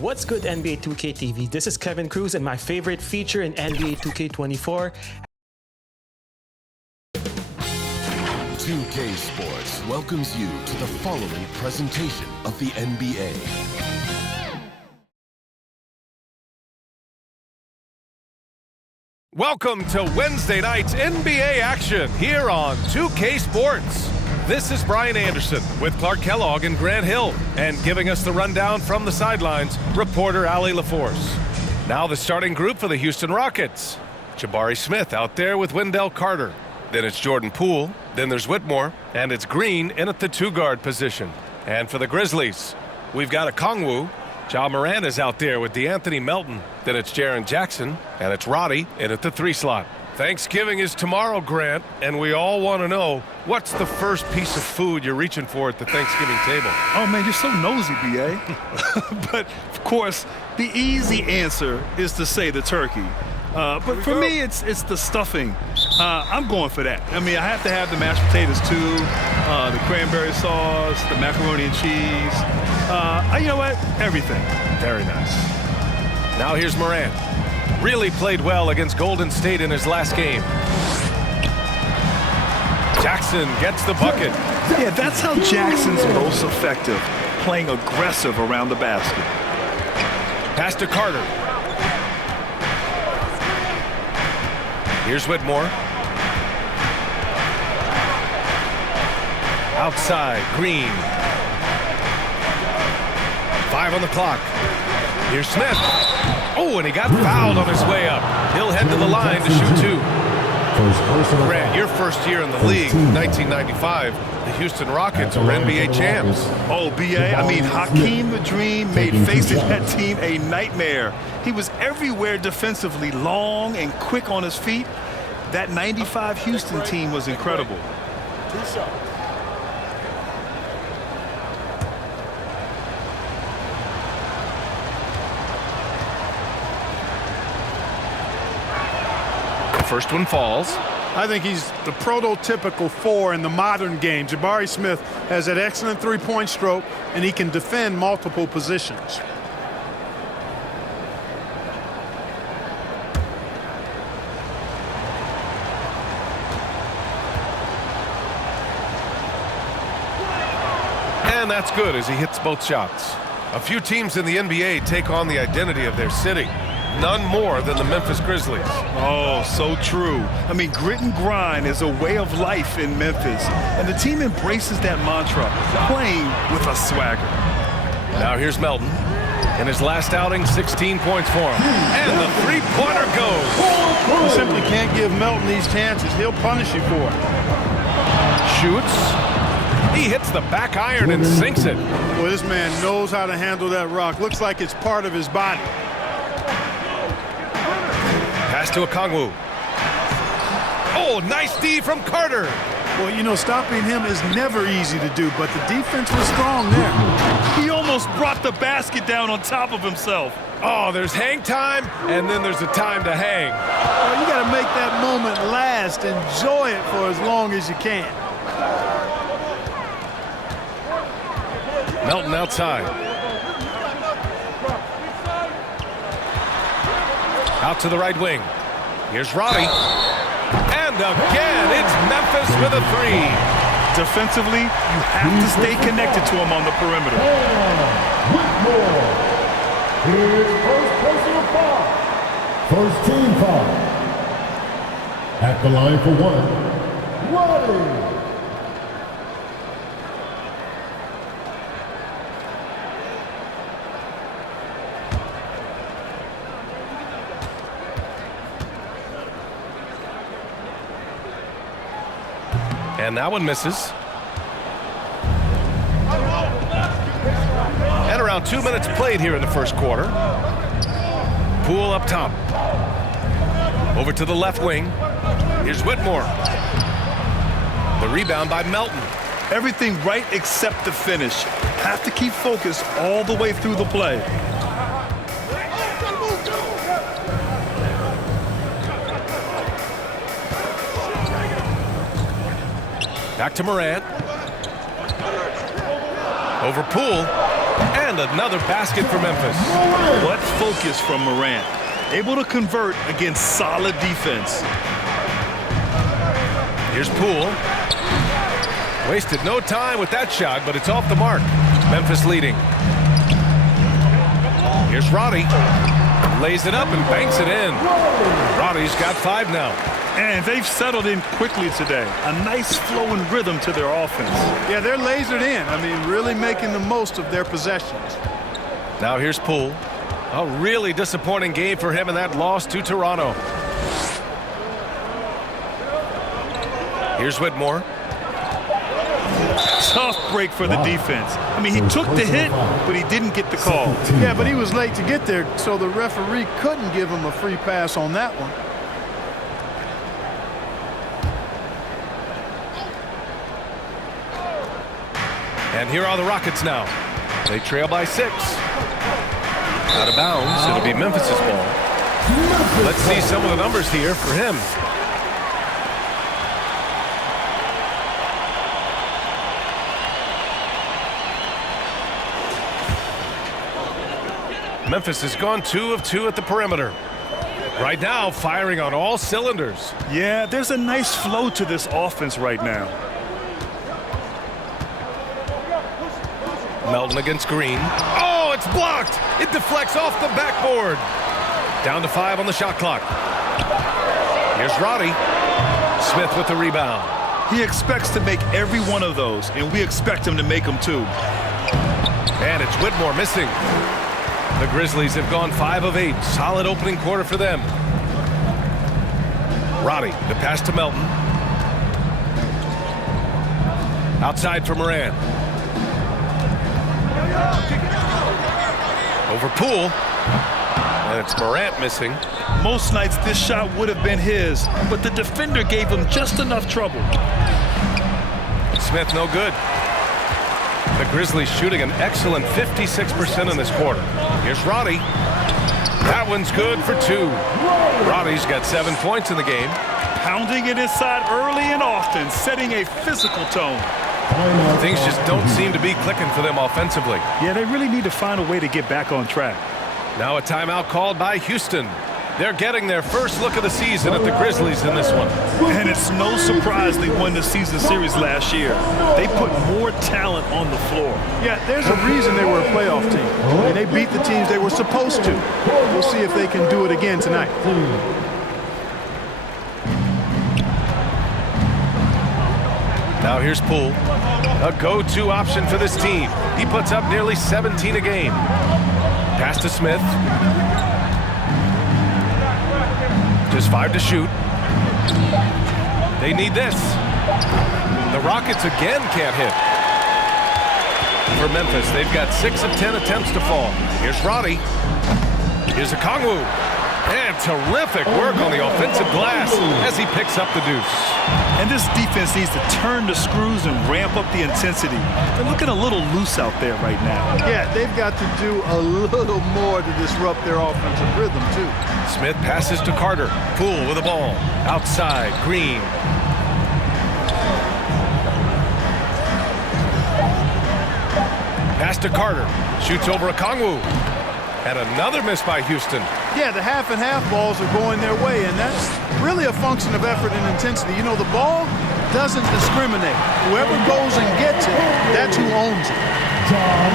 What's good, NBA 2K TV? This is Kevin Cruz, and my favorite feature in NBA 2K24. 2K Sports welcomes you to the following presentation of the NBA. Welcome to Wednesday night's NBA action here on 2K Sports. This is Brian Anderson with Clark Kellogg and Grant Hill, and giving us the rundown from the sidelines, reporter Allie LaForce. Now the starting group for the Houston Rockets. Jabari Smith out there with Wendell Carter. Then it's Jordan Poole. Then there's Whitmore, and it's Green in at the two-guard position. And for the Grizzlies, we've got Okongwu. Ja Morant is out there with DeAnthony Melton. Then it's Jaren Jackson, and it's Roddy in at the three slot. Thanksgiving is tomorrow, Grant, and we all want to know, what's the first piece of food you're reaching for at the Thanksgiving table? Oh, man, you're so nosy, B.A. But, of course, the easy answer is to say the turkey. But for me, it's the stuffing. I'm going for that. I mean, I have to have the mashed potatoes, too, the cranberry sauce, the macaroni and cheese. You know what? Everything. Very nice. Now here's Morant. Really played well against Golden State in his last game. Jackson gets the bucket. Yeah, that's how Jackson's most effective, playing aggressive around the basket. Pass to Carter. Here's Whitmore. Outside, Green. 5 on the clock. Here's Smith. Oh, and he got fouled on his way up. He'll head to the line to shoot two. Grant, your first year in the league, 1995, the Houston Rockets were NBA champs. Oh, B.A., I mean, Hakeem the Dream made facing that team a nightmare. He was everywhere defensively, long and quick on his feet. That 95 Houston team was incredible. First one falls. I think he's the prototypical four in the modern game. Jabari Smith has an excellent three-point stroke, and he can defend multiple positions. And that's good as he hits both shots. A few teams in the NBA take on the identity of their city. None more than the Memphis Grizzlies. Oh, so true. I mean, grit and grind is a way of life in Memphis, and the team embraces that mantra, playing with a swagger. Now here's Melton. In his last outing, 16 points for him. And the three-pointer goes. You simply can't give Melton these chances. He'll punish you for it. Shoots. He hits the back iron and sinks it. Well, this man knows how to handle that rock. Looks like it's part of his body. Pass to Okongwu. Oh, nice D from Carter. Well, you know, stopping him is never easy to do, but the defense was strong there. He almost brought the basket down on top of himself. Oh, there's hang time, and then there's a time to hang. Well, you got to make that moment last. Enjoy it for as long as you can. Melton outside. Out to the right wing. Here's Roddy. And again, it's Memphis with a three. Defensively, you have to stay connected to him on the perimeter. Here's first personal foul. First team foul. At the line for one, Roddy. And that one misses. And around 2 minutes played here in the first quarter. Poole up top. Over to the left wing. Here's Whitmore. The rebound by Melton. Everything right except the finish. Have to keep focused all the way through the play. Back to Morant. Over Poole. And another basket for Memphis. What focus from Morant. Able to convert against solid defense. Here's Poole. Wasted no time with that shot, but it's off the mark. Memphis leading. Here's Roddy. Lays it up and banks it in. Roddy's got 5 now. And they've settled in quickly today. A nice flowing rhythm to their offense. Yeah, they're lasered in. I mean, really making the most of their possessions. Now here's Poole. A really disappointing game for him in that loss to Toronto. Here's Whitmore. Tough break for the defense. I mean, he took the hit, but he didn't get the call. Yeah, but he was late to get there, so the referee couldn't give him a free pass on that one. And here are the Rockets now. They trail by 6. Out of bounds. It'll be Memphis's ball. Let's see some of the numbers here for him. Memphis has gone 2 of 2 at the perimeter. Right now, firing on all cylinders. Yeah, there's a nice flow to this offense right now. Melton against Green. Oh, it's blocked. It deflects off the backboard. Down to 5 on the shot clock. Here's Roddy. Smith with the rebound. He expects to make every one of those, and we expect him to make them too. And it's Whitmore missing. The Grizzlies have gone 5 of 8. Solid opening quarter for them. Roddy, the pass to Melton. Outside for Morant. Over Poole. And it's Morant missing. Most nights this shot would have been his, but the defender gave him just enough trouble. Smith no good. The Grizzlies shooting an excellent 56% in this quarter. Here's Roddy. That one's good for 2. Roddy's got 7 points in the game. Pounding it inside early and often, setting a physical tone. Things just don't seem to be clicking for them offensively. Yeah, they really need to find a way to get back on track. Now a timeout called by Houston. They're getting their first look of the season at the Grizzlies in this one. And it's no surprise they won the season series last year. They put more talent on the floor. Yeah, there's a reason they were a playoff team. I mean, they beat the teams they were supposed to. We'll see if they can do it again tonight. Now here's Poole. A go-to option for this team. He puts up nearly 17 a game. Pass to Smith. Just 5 to shoot. They need this. The Rockets again can't hit. For Memphis, they've got 6 of 10 attempts to fall. Here's Roddy. Here's Okongwu. And terrific work on the offensive glass as he picks up the deuce. And this defense needs to turn the screws and ramp up the intensity. They're looking a little loose out there right now. Yeah, they've got to do a little more to disrupt their offensive rhythm, too. Smith passes to Carter. Poole with the ball. Outside, Green. Pass to Carter. Shoots over Okongwu. And another miss by Houston. Yeah, the half and half balls are going their way, and that's really a function of effort and intensity. You know, the ball doesn't discriminate. Whoever goes and gets it, that's who owns it.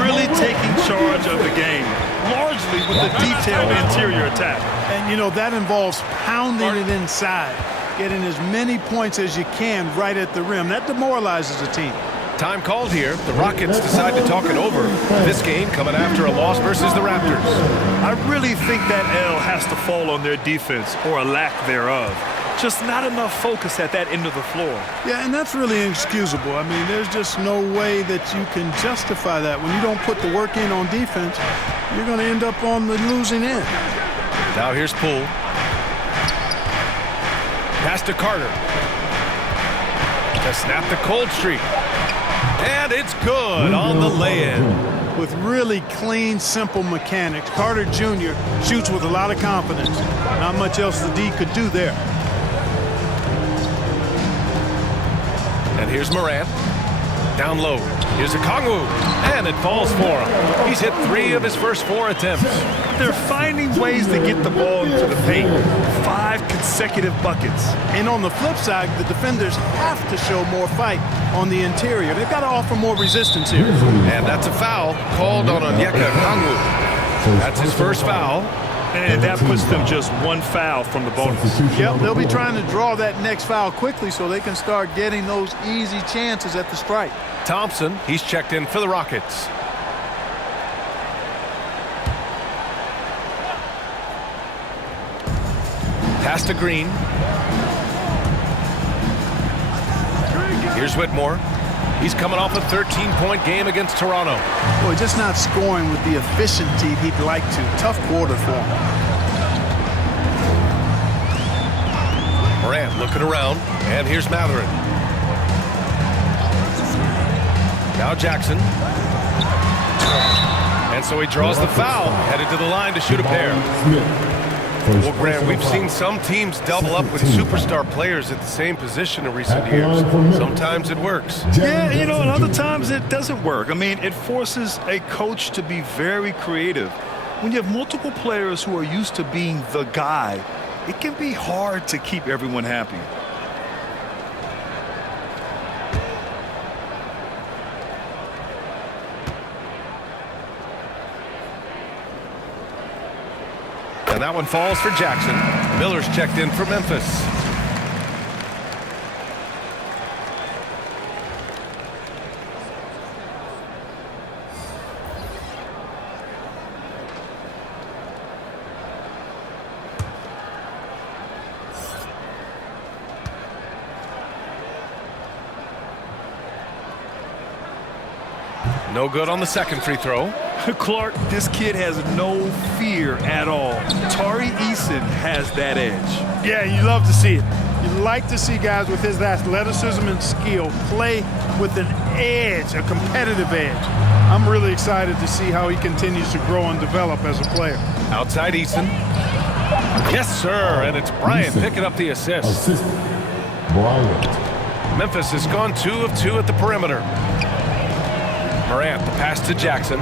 Really taking charge of the game, largely with the detailed interior attack. And, you know, that involves pounding it inside, getting as many points as you can right at the rim. That demoralizes a team. Time called here. The Rockets decide to talk it over. This game coming after a loss versus the Raptors. I really think that L has to fall on their defense, or a lack thereof. Just not enough focus at that end of the floor. Yeah, and that's really inexcusable. I mean, there's just no way that you can justify that. When you don't put the work in on defense, you're going to end up on the losing end. Now here's Poole. Pass to Carter. To snap the cold streak. And it's good on the lay-in. With really clean, simple mechanics, Carter Jr. shoots with a lot of confidence. Not much else the D could do there. And here's Morant. Down low. Here's a Kongwu, and it falls for him. He's hit 3 of his first 4 attempts. They're finding ways to get the ball into the paint. 5 consecutive buckets. And on the flip side, the defenders have to show more fight on the interior. They've got to offer more resistance here. And that's a foul called on Onyeka Kongwu. That's his first foul. And that puts them just 1 foul from the bonus. Yep, they'll be trying to draw that next foul quickly so they can start getting those easy chances at the strike. Thompson, he's checked in for the Rockets. Pass to Green. Here's Whitmore. He's coming off a 13-point game against Toronto. Boy, just not scoring with the efficiency he'd like to. Tough quarter for him. Morant looking around, and here's Matherin. Now Jackson. And so he draws the foul, headed to the line to shoot a pair. Well, Grant, we've seen some teams double up with superstar players at the same position in recent years. Sometimes it works. Yeah, you know, and other times it doesn't work. I mean, it forces a coach to be very creative. When you have multiple players who are used to being the guy, it can be hard to keep everyone happy. And that one falls for Jackson. Miller's checked in for Memphis. No good on the second free throw. Clark, this kid has no fear at all. Tari Eason has that edge. Yeah, you love to see it. You like to see guys with his athleticism and skill play with an edge, a competitive edge. I'm really excited to see how he continues to grow and develop as a player. Outside Eason. Yes, sir. And it's Bryant picking up the assist. Bryant. Memphis has gone 2 of 2 at the perimeter. Morant, the pass to Jackson.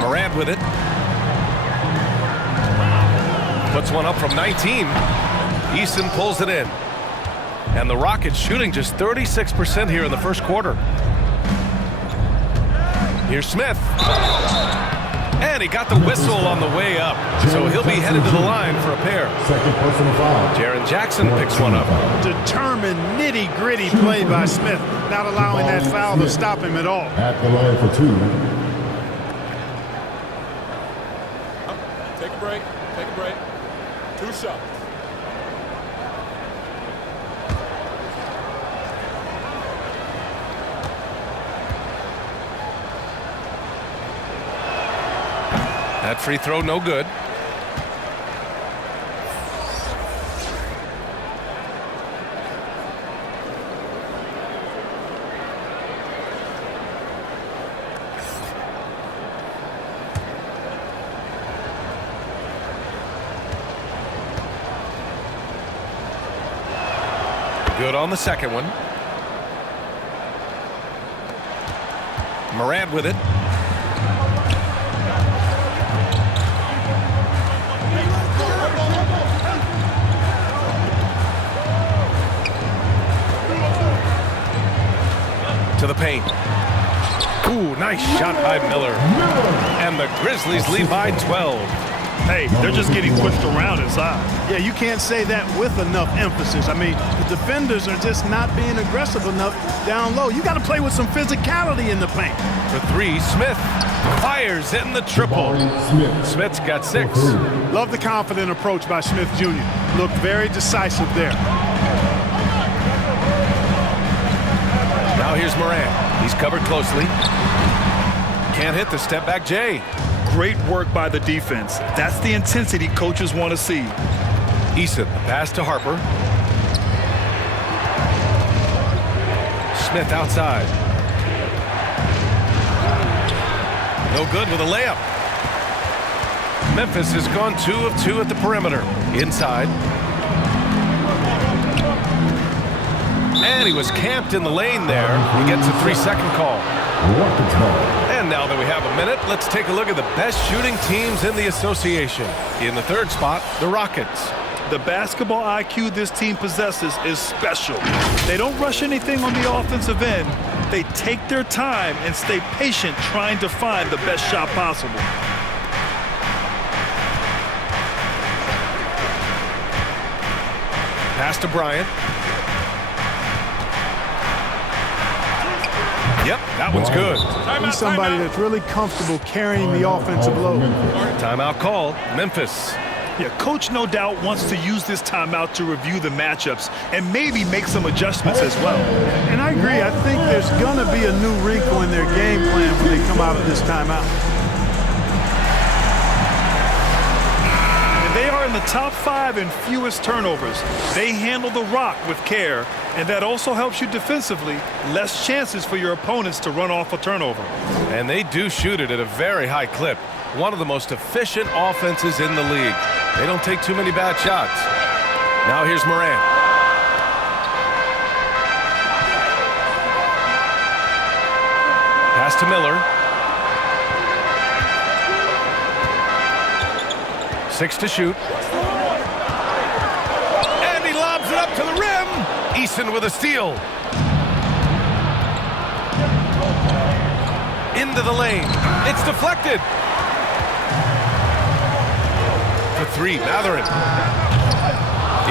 Morant with it. Puts one up from 19. Eason pulls it in. And the Rockets shooting just 36% here in the first quarter. Here's Smith. And he got the whistle on the way up. So he'll be headed to the line for a pair. Second personal foul. Jaren Jackson picks one up. Determined, nitty-gritty play by Smith, not allowing that foul to stop him at all. At the line for 2. Take a break. Take a break. 2 shots. That free throw no good. Good on the second one. Morant with it. To the paint. Ooh, nice shot by Miller. And the Grizzlies lead by 12. Hey, they're just getting pushed around inside. Yeah, you can't say that with enough emphasis. I mean, the defenders are just not being aggressive enough down low. You got to play with some physicality in the paint. For 3, Smith fires in the triple. Smith's got 6. Love the confident approach by Smith Jr. Looked very decisive there. Now here's Morant. He's covered closely. Can't hit the step back J. Great work by the defense. That's the intensity coaches want to see. Eason, pass to Harper. Smith outside. No good with a layup. Memphis has gone 2 of 2 at the perimeter. Inside. And he was camped in the lane there. He gets a 3-second call. Rockets ball. And now that we have a minute, let's take a look at the best shooting teams in the association. In the third spot, the Rockets. The basketball IQ this team possesses is special. They don't rush anything on the offensive end. They take their time and stay patient trying to find the best shot possible. Pass to Bryant. Yep, that one's good. He's somebody that's really comfortable carrying the offensive load. Timeout call, Memphis. Yeah, coach no doubt wants to use this timeout to review the matchups and maybe make some adjustments as well. And I agree. I think there's going to be a new wrinkle in their game plan when they come out of this timeout. And they are in the top 5 in fewest turnovers. They handle the rock with care, and that also helps you defensively. Less chances for your opponents to run off a turnover. And they do shoot it at a very high clip. One of the most efficient offenses in the league. They don't take too many bad shots. Now here's Morant. Pass to Miller. 6 to shoot. And he lobs it up to the rim. Eason with a steal. Into the lane. It's deflected. For 3, Mathurin.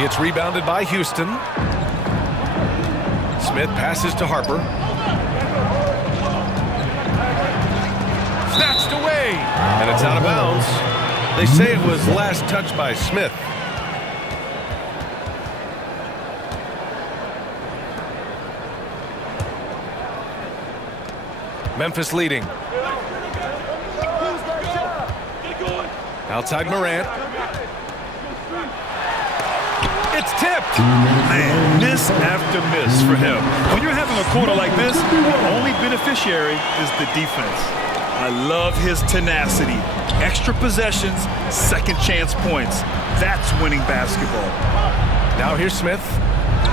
It's rebounded by Houston. Smith passes to Harper. Snatched away. And it's out of bounds. They say it was last touched by Smith. Memphis leading. Outside Morant. It's tipped. Man, miss after miss for him. When you're having a quarter like this, the only beneficiary is the defense. I love his tenacity. Extra possessions, second chance points. That's winning basketball. Now here's Smith.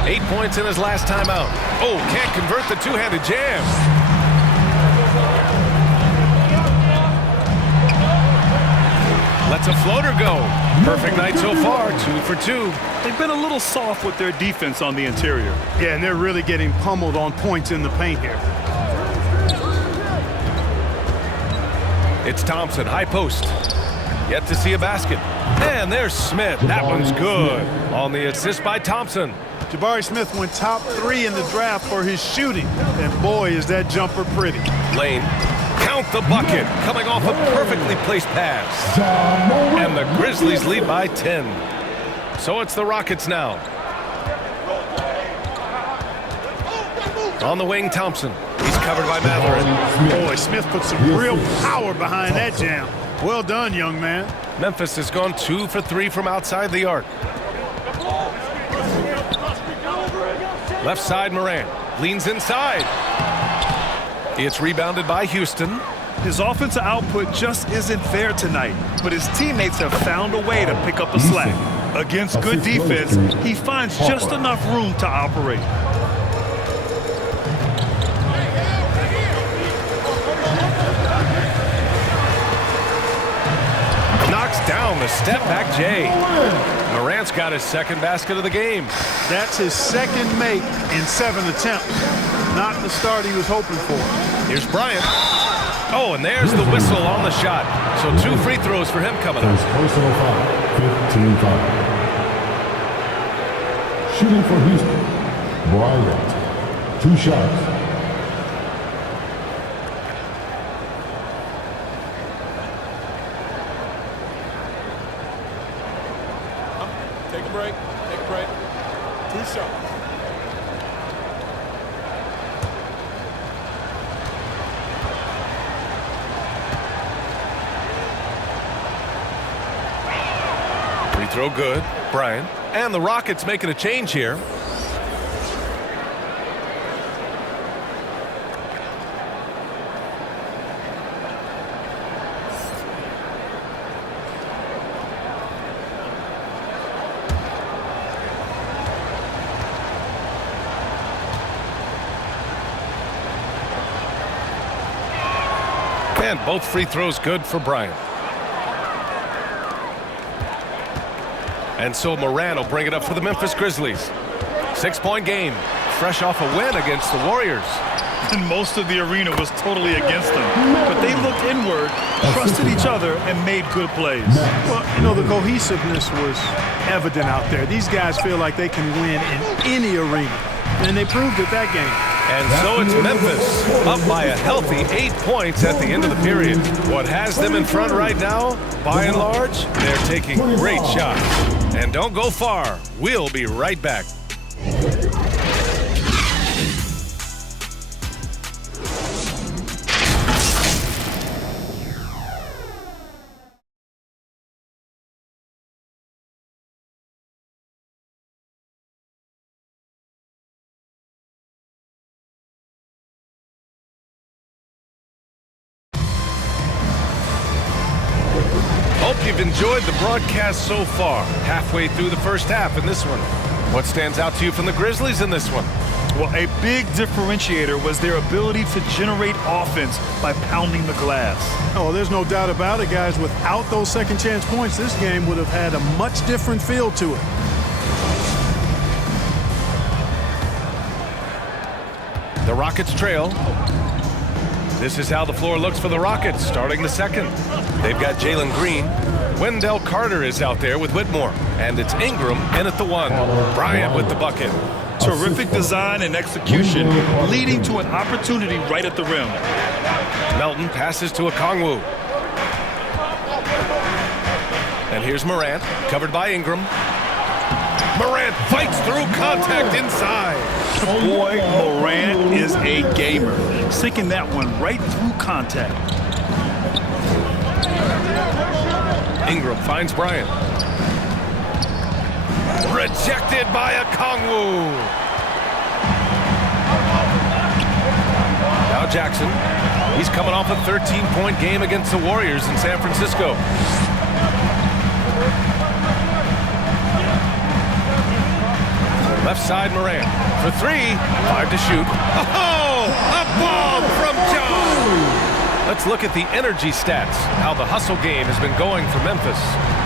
8 points in his last time out. Oh, can't convert the two-handed jam. Lets a floater go. Perfect night so far, 2 for 2. They've been a little soft with their defense on the interior. Yeah, and they're really getting pummeled on points in the paint here. It's Thompson, high post. Yet to see a basket. And there's Smith. That one's good. On the assist by Thompson. Jabari Smith went top 3 in the draft for his shooting. And boy, is that jumper pretty. Lane. Count the bucket. Coming off a perfectly placed pass. And the Grizzlies lead by 10. So it's the Rockets now. On the wing, Thompson. He's covered by Mathurin. Boy, Smith put some real power behind that jam. Well done, young man. Memphis has gone 2 for 3 from outside the arc. Left side, Morant. Leans inside. It's rebounded by Houston. His offensive output just isn't there tonight, but his teammates have found a way to pick up the slack. Against good defense, he finds just enough room to operate. Knocks down the step-back J. Morant's got his second basket of the game. That's his second make in 7 attempts. Not the start he was hoping for. Here's Bryant. Oh, and there's the whistle on the shot. So 2 free throws for him coming up. Personal foul. 15 foul. Shooting for Houston. Bryant. 2 shots. Take a break. Take a break. 2 shots. Free throw good. Bryant. And the Rockets making a change here. And both free throws good for Bryant. And so Morant will bring it up for the Memphis Grizzlies. 6-point game, fresh off a win against the Warriors. And most of the arena was totally against them. But they looked inward, trusted each other, and made good plays. Well, you know, the cohesiveness was evident out there. These guys feel like they can win in any arena, and they proved it that game. And so it's Memphis, up by a healthy 8 points at the end of the period. What has them in front right now, by and large, they're taking great shots. And don't go far. We'll be right back. Hope you've enjoyed the broadcast so far. Halfway through the first half in this one. What stands out to you from the Grizzlies in this one? Well, a big differentiator was their ability to generate offense by pounding the glass. Oh, there's no doubt about it, guys. Without those second chance points, this game would have had a much different feel to it. The Rockets trail. This is how the floor looks for the Rockets starting the second. They've got Jalen Green. Wendell Carter is out there with Whitmore. And it's Ingram in at the 1. Bryant with the bucket. Terrific design and execution, leading to an opportunity right at the rim. Melton passes to Okongwu. And here's Morant, covered by Ingram. Morant fights through contact inside. Boy, Morant is a gamer, sinking that one right through contact. Ingram finds Bryant. Rejected by Okongwu. Now Jackson. He's coming off a 13-point game against the Warriors in San Francisco. Left side Morant for 3, 5 to shoot. Oh, a bomb from John. Let's look at the energy stats, how the hustle game has been going for Memphis.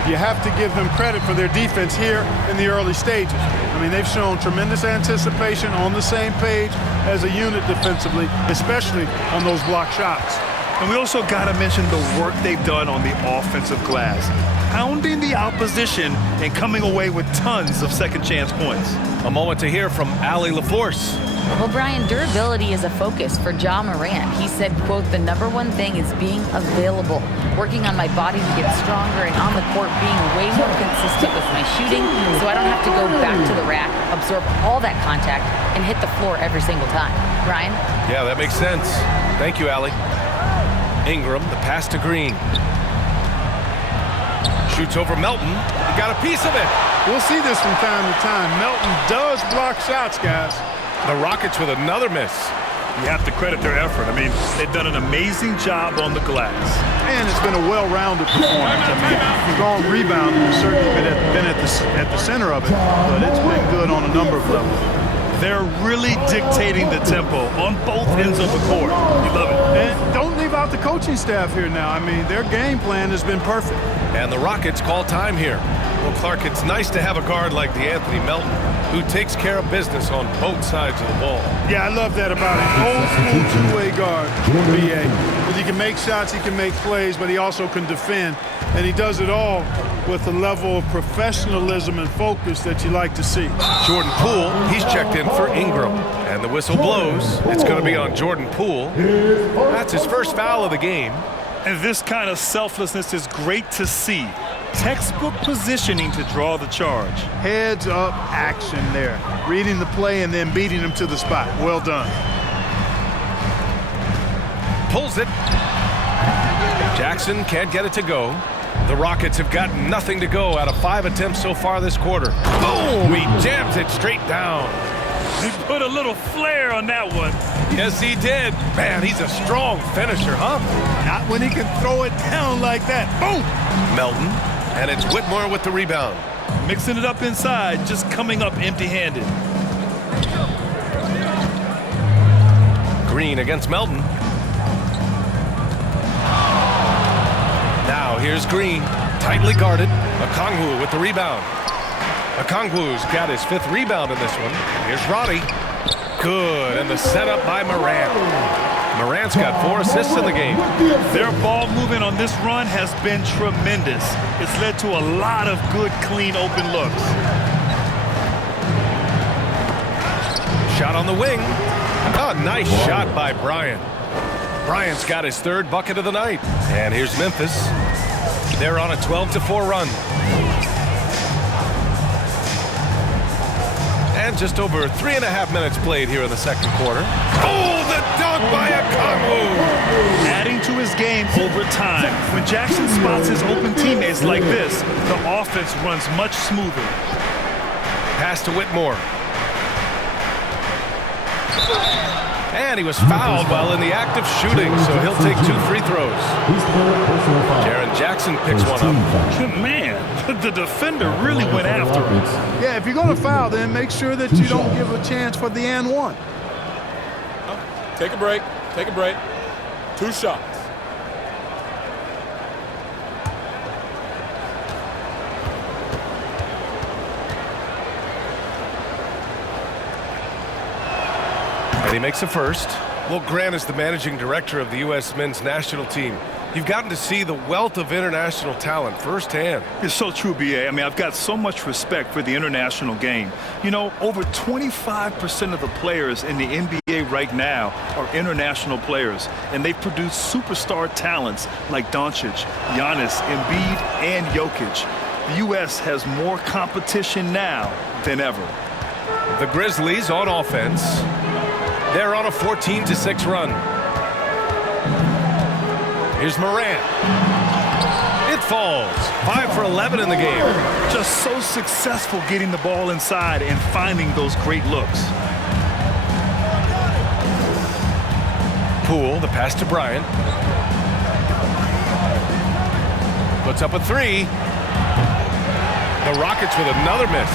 You have to give them credit for their defense here in the early stages. I mean, they've shown tremendous anticipation, on the same page as a unit defensively, especially on those block shots. And we also got to mention the work they've done on the offensive glass, pounding the opposition and coming away with tons of second chance points. A moment to hear from Allie LaForce. Well, Brian, durability is a focus for Ja Morant. He said, quote, "The #1 thing is being available, working on my body to get stronger, and on the court being way more consistent with my shooting so I don't have to go back to the rack, absorb all that contact, and hit the floor every single time." Brian? Yeah, that makes sense. Thank you, Allie. Ingram, the pass to Green. Shoots over Melton. He got a piece of it. We'll see this from time to time. Melton does block shots, guys. The Rockets with another miss. You have to credit their effort. I mean, they've done an amazing job on the glass. And it's been a well-rounded performance. I mean, you've gone rebounding, you've certainly been at the center of it, but it's been good on a number of levels. They're really dictating the tempo on both ends of the court. You love it. And don't leave out the coaching staff here now. I mean, their game plan has been perfect. And the Rockets call time here. Well, Clark, it's nice to have a guard like DeAnthony Melton who takes care of business on both sides of the ball. Yeah, I love that about him. Old school two-way guard, BA. He can make shots, he can make plays, but he also can defend. And he does it all with a level of professionalism and focus that you like to see. Jordan Poole, he's checked in for Ingram. And the whistle blows. It's going to be on Jordan Poole. That's his first foul of the game. And this kind of selflessness is great to see. Textbook positioning to draw the charge. Heads up action there. Reading the play and then beating him to the spot. Well done. Pulls it. Jackson can't get it to go. The Rockets have got nothing to go out of 5 attempts so far this quarter. Boom! He jams it straight down. He put a little flair on that one. Yes, he did. Man, he's a strong finisher, huh? Not when he can throw it down like that. Boom! Melton. And it's Whitmore with the rebound. Mixing it up inside, just coming up empty-handed. Green against Melton. Now here's Green, tightly guarded. Okongwu with the rebound. Okongwu's got his 5th rebound in this one. Here's Roddy. Good, and the setup by Morant. Morant's got 4 assists in the game. Their ball movement on this run has been tremendous. It's led to a lot of good, clean, open looks. Shot on the wing. Oh, nice shot by Bryant. Bryant's got his 3rd bucket of the night. And here's Memphis. They're on a 12-4 run. And just over 3.5 minutes played here in the second quarter. Oh, the dunk by Okongwu! Adding to his game over time. When Jackson spots his open teammates like this, the offense runs much smoother. Pass to Whitmore. And he was fouled while in the act of shooting, so he'll take 2 free throws. Jaren Jackson picks one up. Man, the defender really went after him. Yeah, if you're going to foul, then make sure that you don't give a chance for the and one. Take a break. Take a break. 2 shots. And he makes a first. Well, Grant is the managing director of the U.S. men's national team. You've gotten to see the wealth of international talent firsthand. It's so true, B.A. I mean, I've got so much respect for the international game. You know, over 25% of the players in the NBA right now are international players, and they produce superstar talents like Doncic, Giannis, Embiid, and Jokic. The U.S. has more competition now than ever. The Grizzlies on offense. They're on a 14-6 run. Here's Morant. It falls. 5 for 11 in the game. Just so successful getting the ball inside and finding those great looks. Poole, the pass to Bryant. Puts up a 3. The Rockets with another miss.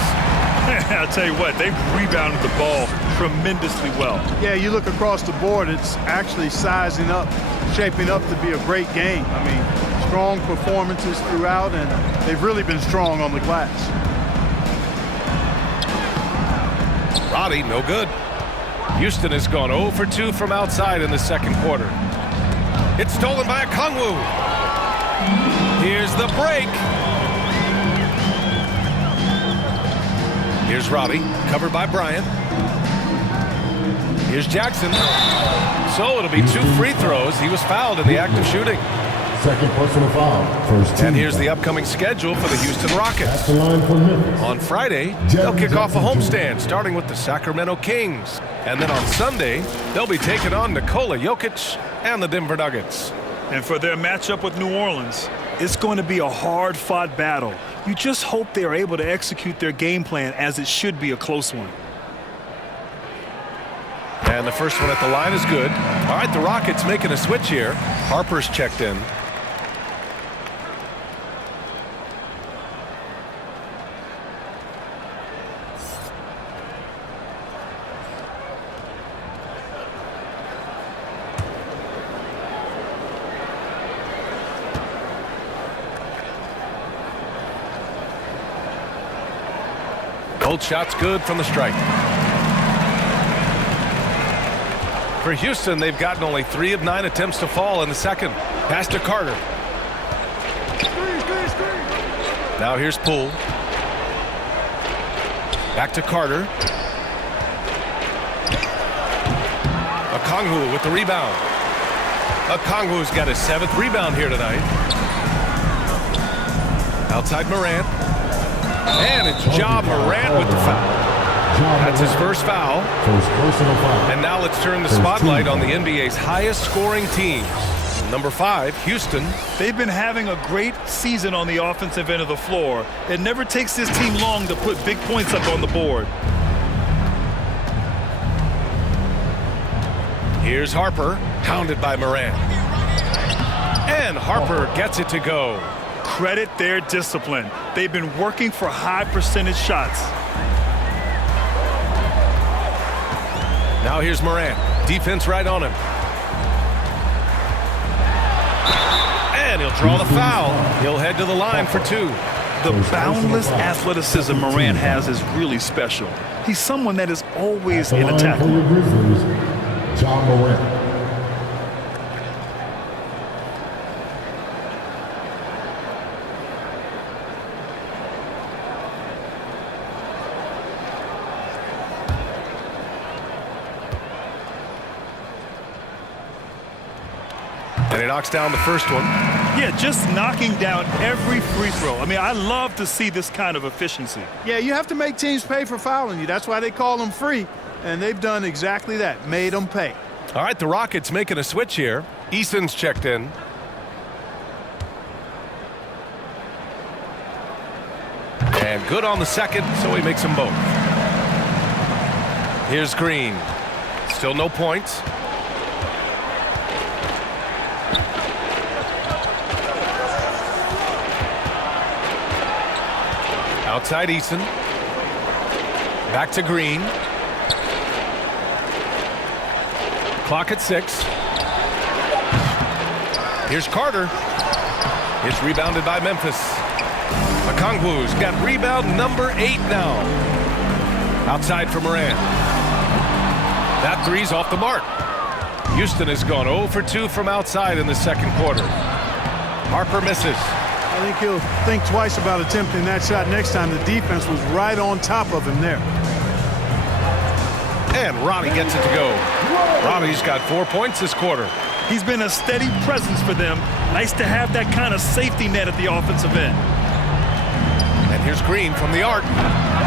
I'll tell you what, they've rebounded the ball tremendously well. Yeah, you look across the board, it's actually sizing up, shaping up to be a great game. I mean, strong performances throughout, and they've really been strong on the glass. Roddy, no good. Houston has gone 0 for 2 from outside in the second quarter. It's stolen by Okongwu. Here's the break. Here's Roddy, covered by Bryant. Here's Jackson. So it'll be 2 free throws. He was fouled in the act of shooting. Second personal foul. First team. And here's the upcoming schedule for the Houston Rockets. That's the line for Memphis. On Friday, they'll kick off a homestand, starting with the Sacramento Kings. And then on Sunday, they'll be taking on Nikola Jokic and the Denver Nuggets. And for their matchup with New Orleans, it's going to be a hard-fought battle. You just hope they are able to execute their game plan, as it should be a close one. And the first one at the line is good. All right, the Rockets making a switch here. Harper's checked in. Both shots good from the stripe. For Houston, they've gotten only 3 of 9 attempts to fall in the second. Pass to Carter. Now here's Poole. Back to Carter. Okongwu with the rebound. Okongwu's got his 7th rebound here tonight. Outside Morant. And it's Ja Morant with the foul. That's his first foul. First personal foul. And now let's turn the spotlight on the NBA's highest scoring teams. Number 5, Houston. They've been having a great season on the offensive end of the floor. It never takes this team long to put big points up on the board. Here's Harper, hounded by Morant. And Harper gets it to go. Credit their discipline. They've been working for high percentage shots. Now here's Morant. Defense right on him. And And he'll draw the foul. He'll head to the line for 2. The boundless athleticism Morant has is really special. He's someone that is always in attack. For your Grizzlies, John Morant. And he knocks down the first one. Yeah, just knocking down every free throw. I mean, I love to see this kind of efficiency. Yeah, you have to make teams pay for fouling you. That's why they call them free. And they've done exactly that, made them pay. All right, the Rockets making a switch here. Eason's checked in. And good on the second, so he makes them both. Here's Green. Still no points. Outside Eason. Back to Green. Clock at 6. Here's Carter. It's rebounded by Memphis. Okongwu's got rebound number 8 now. Outside for Morant. That three's off the mark. Houston has gone 0 for 2 from outside in the second quarter. Harper misses. I think he'll think twice about attempting that shot next time. The defense was right on top of him there. And Ronnie gets it to go. Ronnie's got 4 points this quarter. He's been a steady presence for them. Nice to have that kind of safety net at the offensive end. And here's Green from the arc.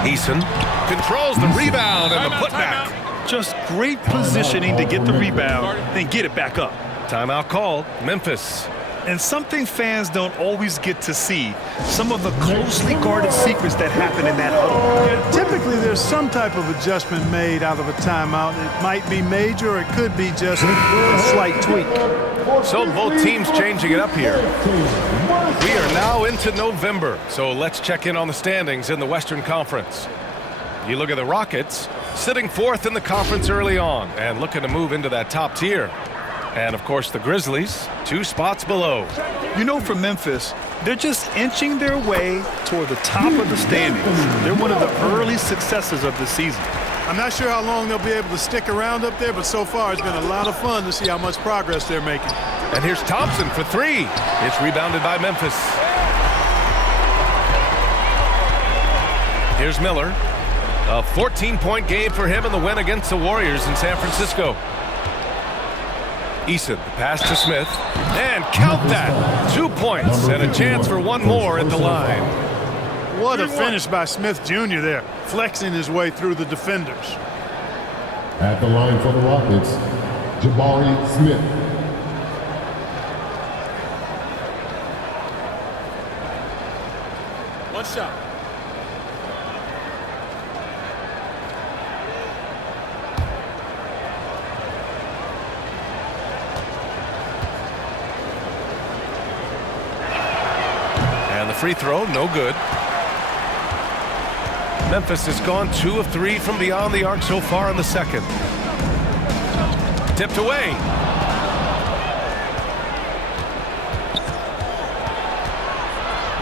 Eason controls the rebound and the putback. Just great positioning to get the rebound, then get it back up. Timeout called. Memphis. And something fans don't always get to see, some of the closely guarded secrets that happen in that huddle. Yeah, typically there's some type of adjustment made out of a timeout. It might be major, or it could be just a slight tweak. So both teams changing it up here. We are now into November, so let's check in on the standings in the Western Conference. You look at the Rockets, sitting 4th in the conference early on and looking to move into that top tier. And, of course, the Grizzlies, 2 spots below. You know, for Memphis, they're just inching their way toward the top of the standings. They're one of the early successes of the season. I'm not sure how long they'll be able to stick around up there, but so far it's been a lot of fun to see how much progress they're making. And here's Thompson for 3. It's rebounded by Memphis. Here's Miller. A 14-point game for him in the win against the Warriors in San Francisco. Eason, pass to Smith, and count that. 2 points and a chance for one more at the line. What a finish by Smith Jr. there, flexing his way through the defenders. At the line for the Rockets, Jabari Smith. One shot. And the free throw, no good. Memphis has gone 2 of 3 from beyond the arc so far in the second. Tipped away.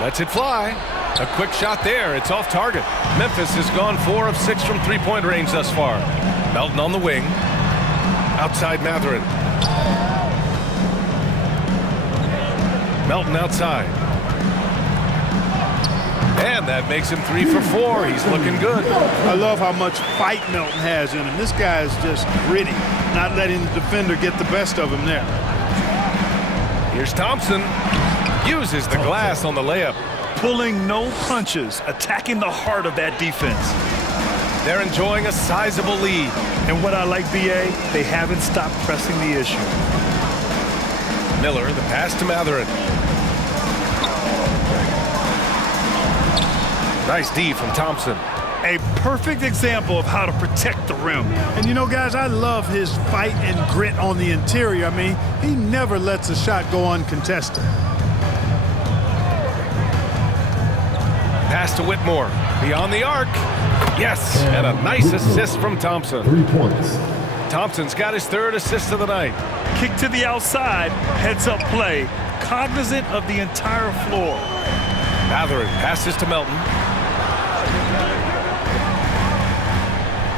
Lets it fly. A quick shot there. It's off target. Memphis has gone 4 of 6 from three-point range thus far. Melton on the wing. Outside Mathurin. Melton outside. And that makes him 3 for 4. He's looking good. I love how much fight Melton has in him. This guy is just gritty, not letting the defender get the best of him there. Here's Thompson. Uses the glass on the layup. Pulling no punches, attacking the heart of that defense. They're enjoying a sizable lead. And what I like, BA, they haven't stopped pressing the issue. Miller, the pass to Mathurin. Nice D from Thompson. A perfect example of how to protect the rim. And you know, guys, I love his fight and grit on the interior. I mean, he never lets a shot go uncontested. Pass to Whitmore. Beyond the arc. Yes, and a nice assist from Thompson. 3 points. Thompson's got his third assist of the night. Kick to the outside, heads-up play, cognizant of the entire floor. Mathurin passes to Melton.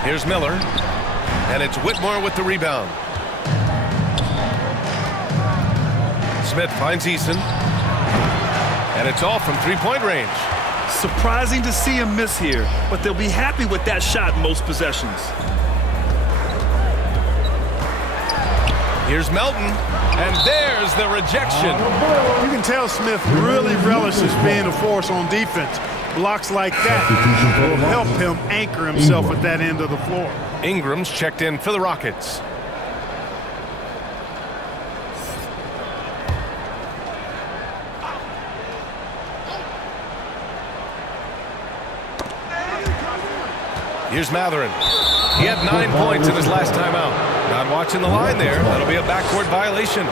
Here's Miller, and it's Whitmore with the rebound. Smith finds Eason, and it's all from three-point range. Surprising to see him miss here, but they'll be happy with that shot most possessions. Here's Melton, and there's the rejection. You can tell Smith really relishes being a force on defense. Blocks like that will help him anchor himself at that end of the floor. Ingram's checked in for the Rockets. Here's Mathurin. He had 9 points in his last time out. Not watching the line there. That'll be a backcourt violation.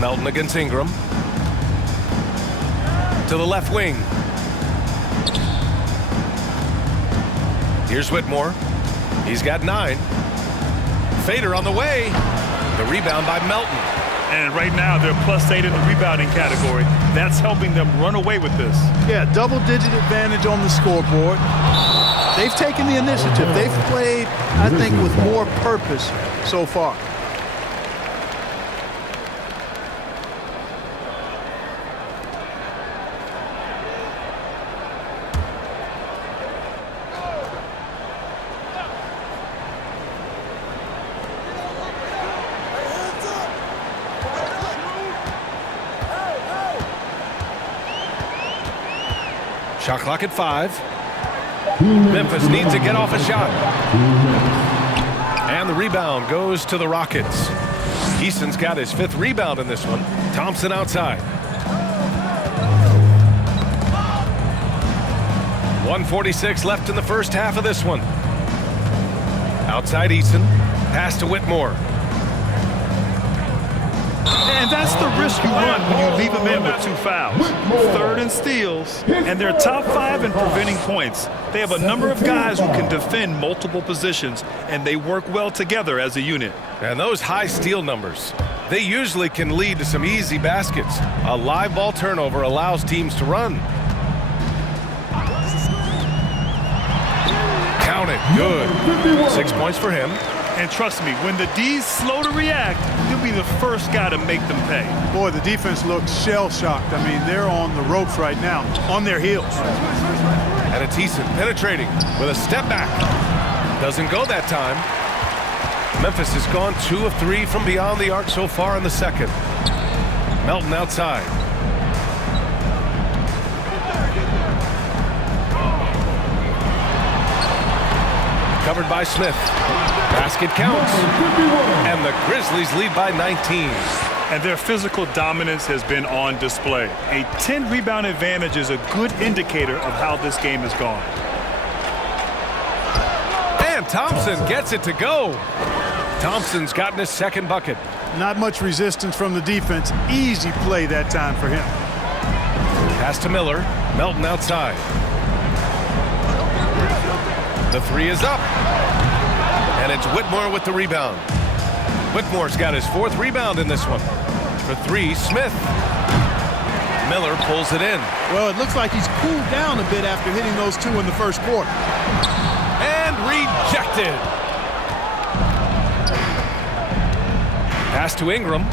Melton against Ingram. To the left wing. Here's Whitmore. He's got 9. Fader on the way. The rebound by Melton. And right now they're +8 in the rebounding category. That's helping them run away with this. Yeah, double-digit advantage on the scoreboard. They've taken the initiative. They've played, I think, with more purpose so far. Shot clock at 5. Memphis needs to get off a shot. And the rebound goes to the Rockets. Eason's got his 5th rebound in this one. Thompson outside. 1:46 left in the first half of this one. Outside Eason. Pass to Whitmore. And that's the risk you run when you leave them in with 2 fouls. 3rd and steals, and they're top 5 in preventing points. They have a number of guys who can defend multiple positions, and they work well together as a unit. And those high steal numbers, they usually can lead to some easy baskets. A live ball turnover allows teams to run. Count it. Good. 6 points for him. And trust me, when the D's slow to react, he'll be the first guy to make them pay. Boy, the defense looks shell-shocked. I mean, they're on the ropes right now, on their heels. And it's Eason penetrating with a step back. Doesn't go that time. Memphis has gone 2 of 3 from beyond the arc so far in the second. Melton outside. Covered by Smith. Basket counts. And the Grizzlies lead by 19. And their physical dominance has been on display. A 10-rebound advantage is a good indicator of how this game has gone. And Thompson gets it to go. Thompson's gotten his 2nd bucket. Not much resistance from the defense. Easy play that time for him. Pass to Miller. Melton outside. The 3 is up. And it's Whitmore with the rebound. Whitmore's got his 4th rebound in this one. For 3, Smith. Miller pulls it in. Well, it looks like he's cooled down a bit after hitting those 2 in the first quarter. And rejected. Pass to Ingram.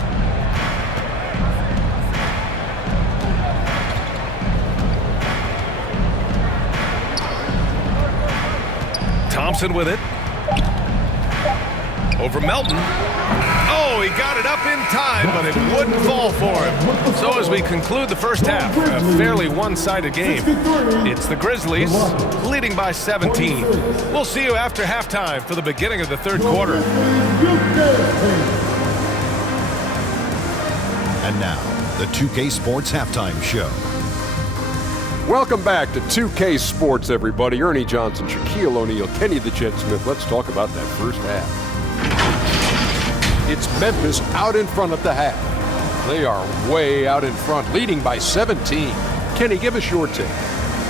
Thompson with it. Over Melton. Oh, he got it up in time, but it wouldn't fall for him. So as we conclude the first half, a fairly one-sided game. It's the Grizzlies leading by 17. We'll see you after halftime for the beginning of the 3rd quarter. And now, the 2K Sports Halftime Show. Welcome back to 2K Sports, everybody. Ernie Johnson, Shaquille O'Neal, Kenny the Jet Smith. Let's talk about that first half. It's Memphis out in front of the half. They are way out in front, leading by 17. Kenny, give us your take.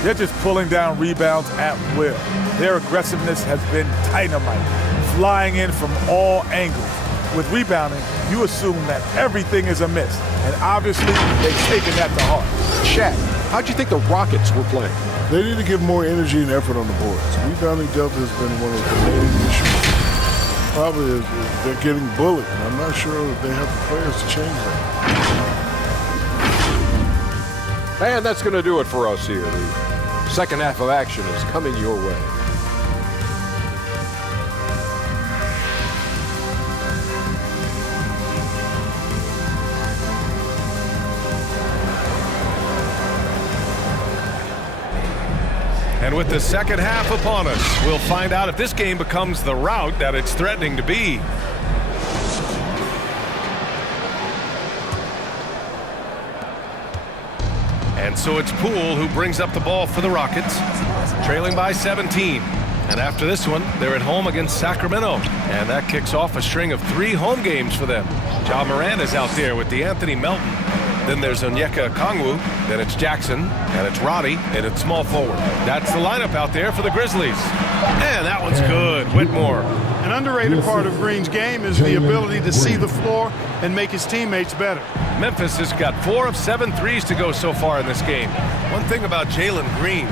They're just pulling down rebounds at will. Their aggressiveness has been dynamite, flying in from all angles. With rebounding, you assume that everything is amiss, and obviously they've taken that to heart. Shaq, how'd you think the Rockets were playing? They need to give more energy and effort on the boards. Rebounding delta has been one of the main issues. Probably is they're getting bullied. I'm not sure that they have the players to change that. And that's going to do it for us here. The second half of action is coming your way. And with the second half upon us, we'll find out if this game becomes the rout that it's threatening to be. And so it's Poole who brings up the ball for the Rockets, trailing by 17. And after this one, they're at home against Sacramento. And that kicks off a string of 3 home games for them. Ja Morant is out there with DeAnthony Melton. Then there's Onyeka Okongwu, then it's Jackson, and it's Roddy, and it's small forward. That's the lineup out there for the Grizzlies. And that one's good. Whitmore. An underrated part of Green's game is the ability to see the floor and make his teammates better. Memphis has got 4 of 7 threes to go so far in this game. One thing about Jalen Green,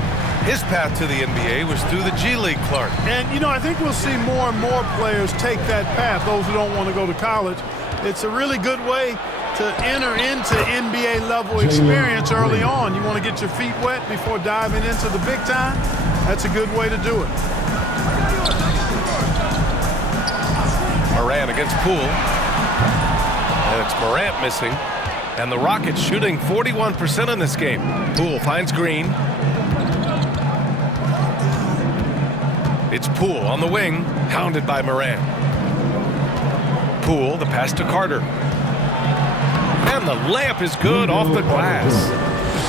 his path to the NBA was through the G League, Clark. And, you know, I think we'll see more and more players take that path, those who don't want to go to college. It's a really good way to enter into NBA level experience early on. You want to get your feet wet before diving into the big time? That's a good way to do it. Morant against Poole. And it's Morant missing. And the Rockets shooting 41% in this game. Poole finds Green. It's Poole on the wing, hounded by Morant. Poole, the pass to Carter. And the layup is good off the glass.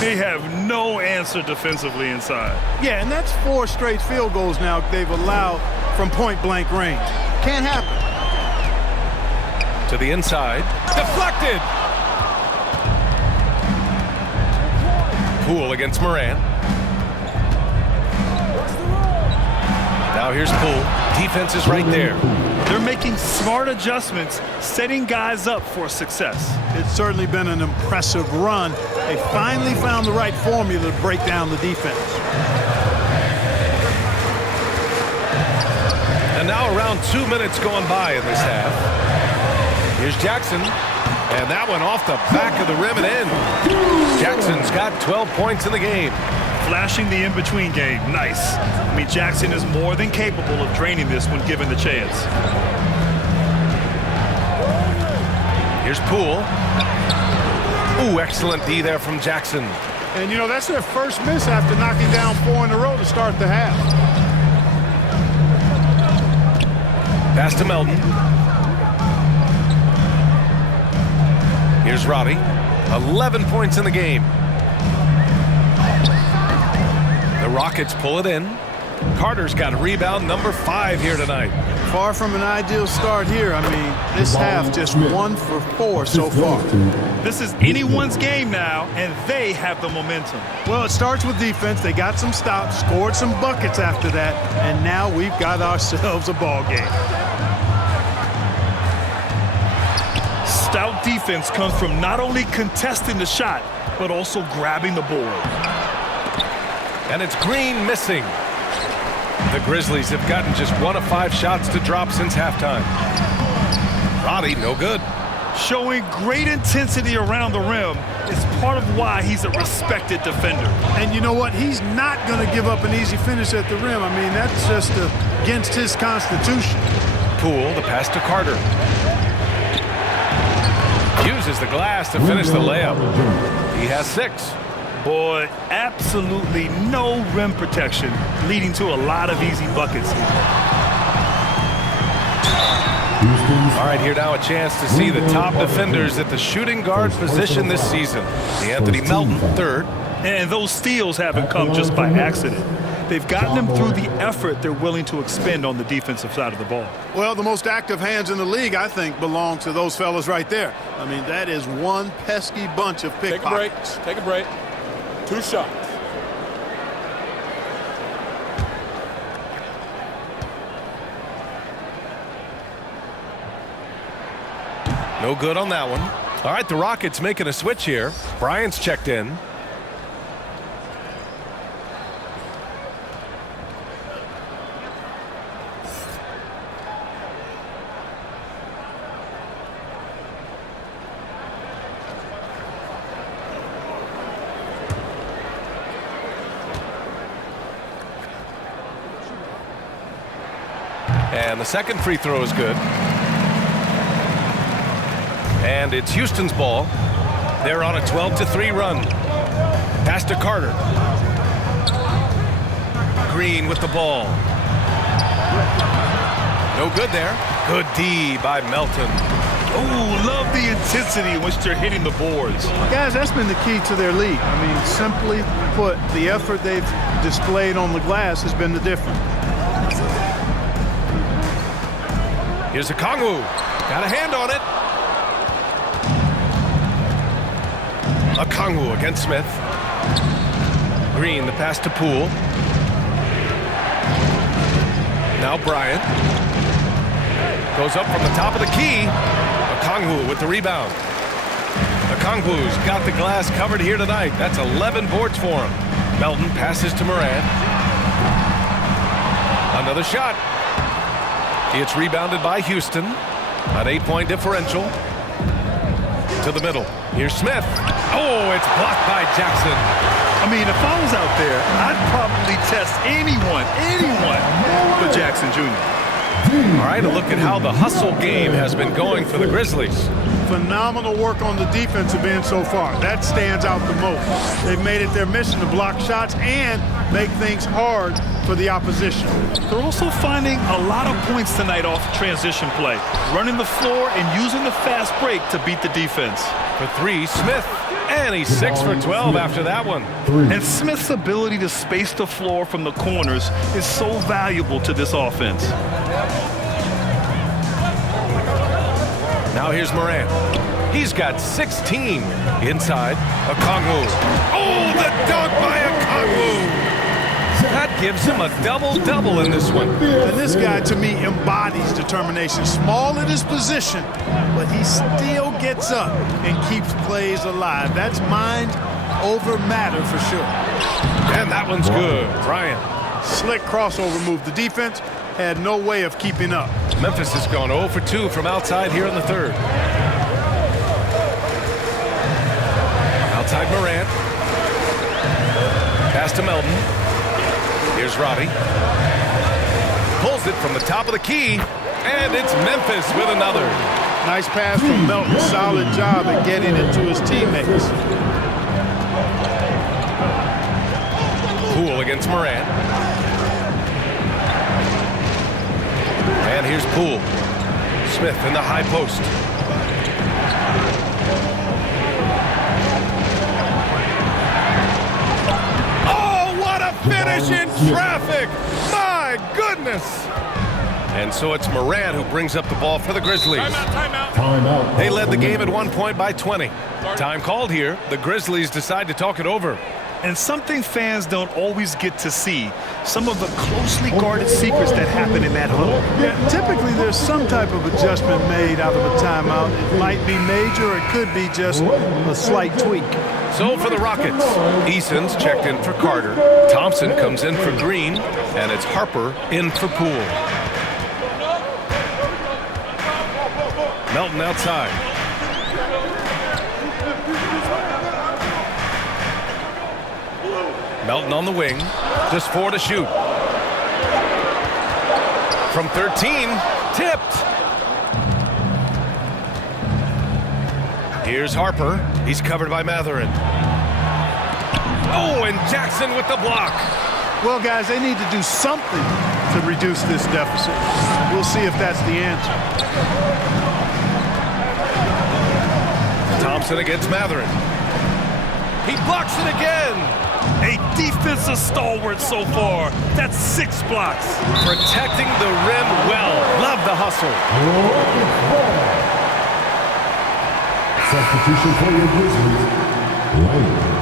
They have no answer defensively inside. Yeah, and that's 4 straight field goals now they've allowed from point-blank range. Can't happen. To the inside. Deflected! Poole against Morant. Now here's Poole. Defense is right there. They're making smart adjustments, setting guys up for success. It's certainly been an impressive run. They finally found the right formula to break down the defense. And now around 2 minutes going by in this half. Here's Jackson. And that one off the back of the rim and in. Jackson's got 12 points in the game. Flashing the in-between game. Nice. I mean, Jackson is more than capable of draining this when given the chance. Here's Poole. Ooh, excellent D there from Jackson. And, you know, that's their first miss after knocking down 4 in a row to start the half. Pass to Melton. Here's Roddy. 11 points in the game. The Rockets pull it in. Carter's got rebound number 5 here tonight. Far from an ideal start here. I mean, this half just 1 for 4 so far. This is anyone's game now, and they have the momentum. Well, it starts with defense. They got some stops, scored some buckets after that, and now we've got ourselves a ball game. Stout defense comes from not only contesting the shot, but also grabbing the board. And it's Green missing. The Grizzlies have gotten just 1 of 5 shots to drop since halftime. Roddy, no good. Showing great intensity around the rim is part of why he's a respected defender. And you know what? He's not going to give up an easy finish at the rim. I mean, that's just against his constitution. Poole, the pass to Carter. Uses the glass to finish the layup. He has 6. Boy, absolutely no rim protection, leading to a lot of easy buckets. All right, here now a chance to see the top defenders at the shooting guard position this season. DeAnthony Melton, 3rd. And those steals haven't come just by accident. they've gotten them through the effort they're willing to expend on the defensive side of the ball. Well, the most active hands in the league, I think, belong to those fellas right there. I mean, that is one pesky bunch of pickpockets. Take a break. 2 shots. No good on that one. All right, the Rockets making a switch here. Bryant's checked in. And the second free throw is good. And it's Houston's ball. They're on a 12-3 run. Pass to Carter. Green with the ball. No good there. Good D by Melton. Oh, love the intensity in which they're hitting the boards. Guys, that's been the key to their lead. I mean, simply put, the effort they've displayed on the glass has been the difference. Here's a Kongwu. Got a hand on it. A Kongwu against Smith. Green, the pass to Poole. Now Bryant. Goes up from the top of the key. A Kongwu with the rebound. A Kongwu's got the glass covered here tonight. That's 11 boards for him. Melton passes to Morant. Another shot. It's rebounded by Houston. An 8-point differential. To the middle. Here's Smith. Oh, it's blocked by Jackson. I mean, if I was out there, I'd probably test anyone but Jackson Jr. All right, a look at how the hustle game has been going for the Grizzlies. Phenomenal work on the defensive end so far. That stands out the most. They've made it their mission to block shots and make things hard for the opposition. They're also finding a lot of points tonight off transition play, running the floor and using the fast break to beat the defense. For 3, Smith. And he's 6 for 12 after that one. And Smith's ability to space the floor from the corners is so valuable to this offense. Now here's Morant. He's got 16 inside. A Kongwu. Oh, the dunk by a Kongwu. That gives him a double-double in this one. And this guy, to me, embodies determination. Small at his position, but he still gets up and keeps plays alive. That's mind over matter for sure. And that one's good. Bryant. Slick crossover move. The defense had no way of keeping up. Memphis has gone 0 for 2 from outside here in the third. Outside Morant. Pass to Melton. Here's Roddy. Pulls it from the top of the key. And it's Memphis with another. Nice pass from Melton. Solid job at getting it to his teammates. Poole against Morant. And here's Poole. Smith in the high post. Oh, what a finish in traffic! My goodness! And so it's Morant who brings up the ball for the Grizzlies. Timeout. They led the game at one point by 20. Time called here. The Grizzlies decide to talk it over. And something fans don't always get to see, some of the closely guarded secrets that happen in that huddle. Yeah, typically there's some type of adjustment made out of a timeout. It might be major, or it could be just a slight tweak. So for the Rockets, Eason's checked in for Carter. Thompson comes in for Green, and it's Harper in for Poole. Melton outside. Melton on the wing, just 4 to shoot. From 13, tipped. Here's Harper. He's covered by Matherin. Oh, and Jackson with the block. Well, guys, they need to do something to reduce this deficit. We'll see if that's the answer. Thompson against Matherin. He blocks it again. A defensive stalwart so far. That's 6 blocks. Protecting the rim well. Love the hustle. Substitution for your Grizzlies. Morant.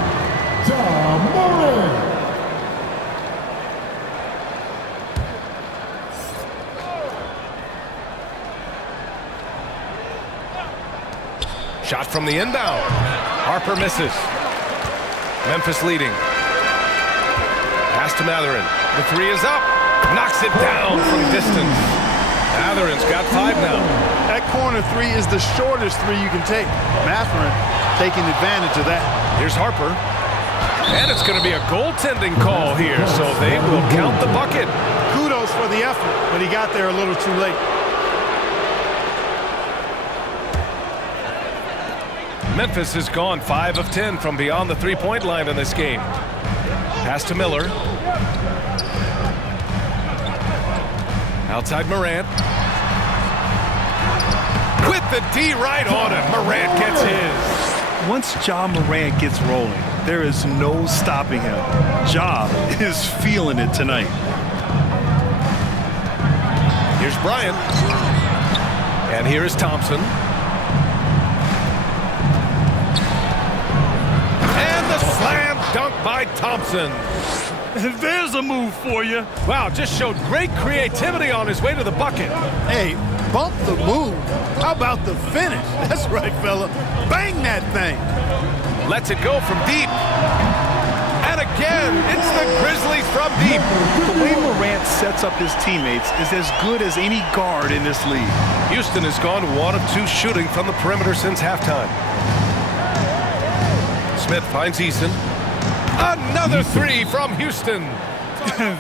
Shot from the inbound. Harper misses. Memphis leading. Pass to Matherin. The 3 is up. Knocks it down from distance. Matherin's got 5 now. That corner 3 is the shortest 3 you can take. Matherin taking advantage of that. Here's Harper. And it's going to be a goaltending call here, so they will count the bucket. Kudos for the effort, but he got there a little too late. Memphis has gone 5 of 10 from beyond the three-point line in this game. Pass to Miller. Outside Morant. With the D right on it. Morant gets his. Once Ja Morant gets rolling, there is no stopping him. Ja is feeling it tonight. Here's Bryant. And here is Thompson. And the slam dunk by Thompson. There's a move for you. Wow, just showed great creativity on his way to the bucket. Hey, bump the move. How about the finish? That's right, fella. Bang that thing. Lets it go from deep. And again, it's the Grizzlies from deep. The way Morant sets up his teammates is as good as any guard in this league. Houston has gone 1 of 2 shooting from the perimeter since halftime. Smith finds Eason. Another 3 from Houston.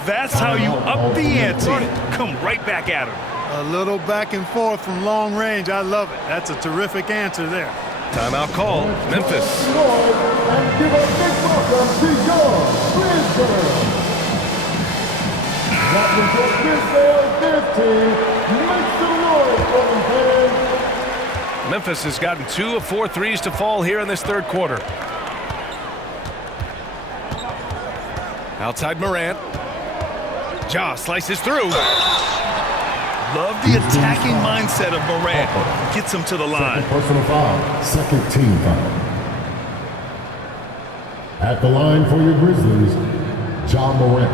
That's how you up the ante. Come right back at him. A little back and forth from long range. I love it. That's a terrific answer there. Timeout call. Memphis. And give a big welcome to your Grizzlies. That was your Grizzlies 15. Make some noise for them, fans. Memphis has gotten 2 of 4 threes to fall here in this third quarter. Outside Morant. Ja slices through. Love the attacking mindset of Morant. Gets him to the line. Personal foul. Second team foul. At the line for your Grizzlies, Ja Morant.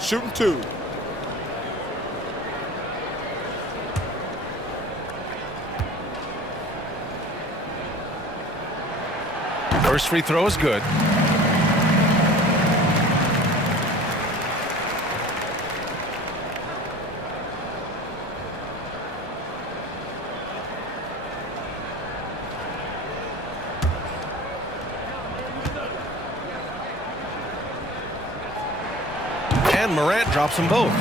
Shooting 2. First free throw is good. And Morant drops them both.